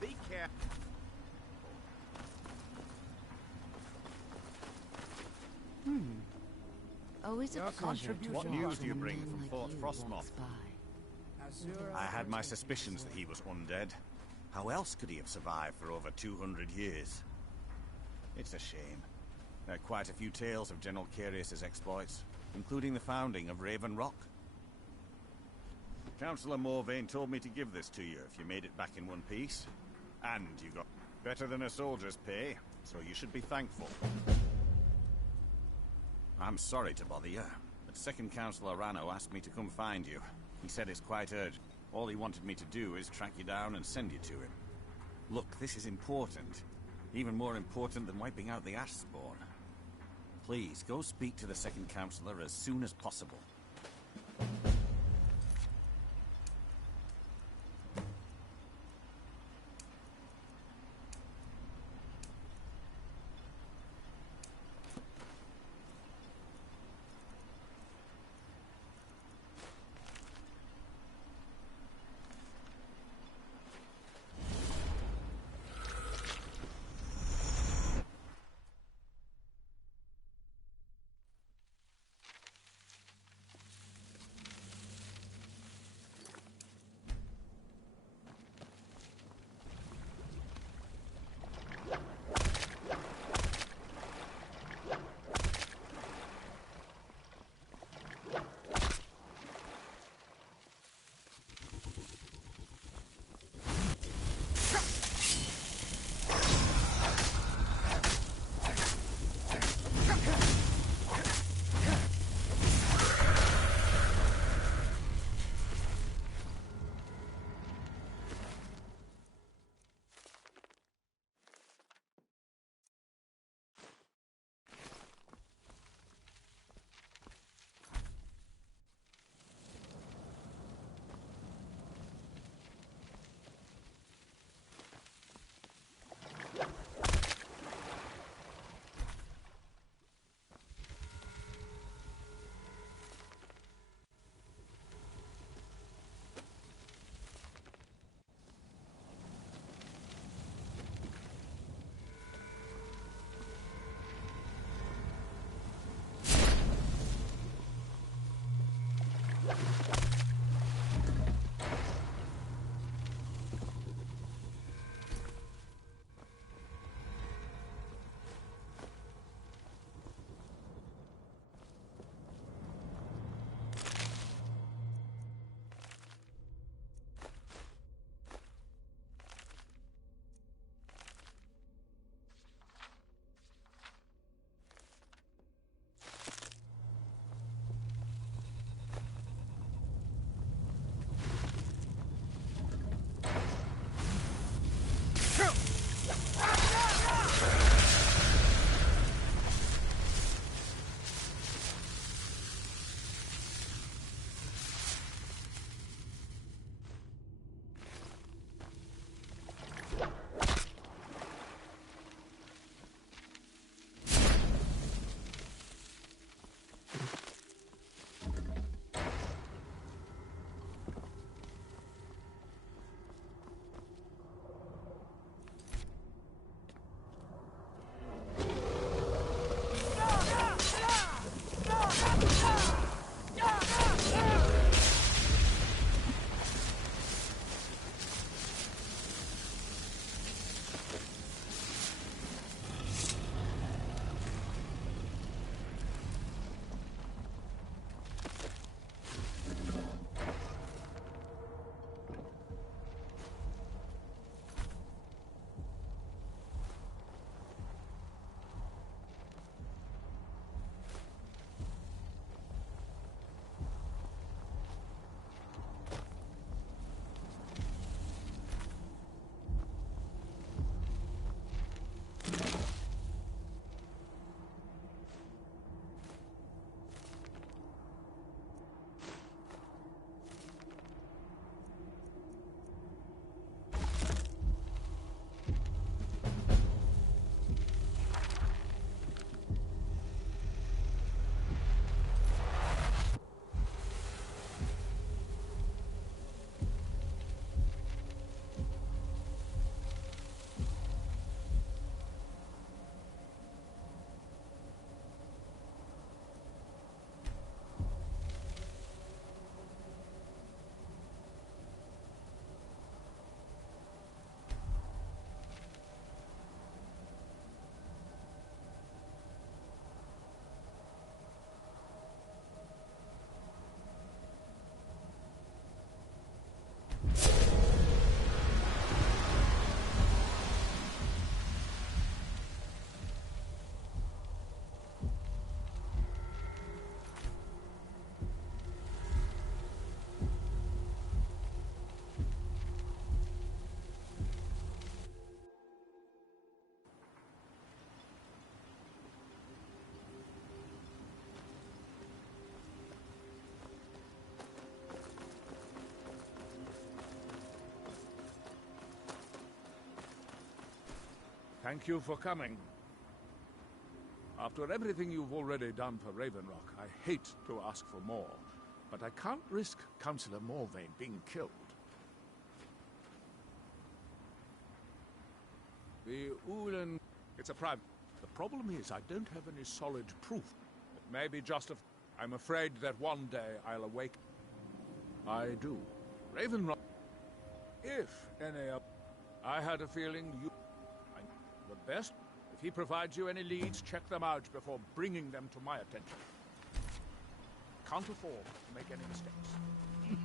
Be careful. Always a pleasure to What watch news do you when a bring man from like Fort you Frostmoth? walks by. I had my suspicions that he was undead. How else could he have survived for over 200 years? It's a shame. There are quite a few tales of General Carius's exploits, including the founding of Raven Rock. Councillor Morvain told me to give this to you if you made it back in one piece. And you got better than a soldier's pay, so you should be thankful. I'm sorry to bother you, but Second Councillor Rano asked me to come find you. He said it's quite urgent. All he wanted me to do is track you down and send you to him. Look, this is important. Even more important than wiping out the Ashspawn. Please, go speak to the Second Councillor as soon as possible. Thank you for coming. After everything you've already done for Ravenrock, I hate to ask for more, but I can't risk Councillor Morvain being killed. The Ulan... It's a private... The problem is I don't have any solid proof. It may be just a... I'm afraid that one day I'll awake. I do. Ravenrock... If any of... I had a feeling you... The best... If he provides you any leads, check them out before bringing them to my attention. Can't afford to make any mistakes.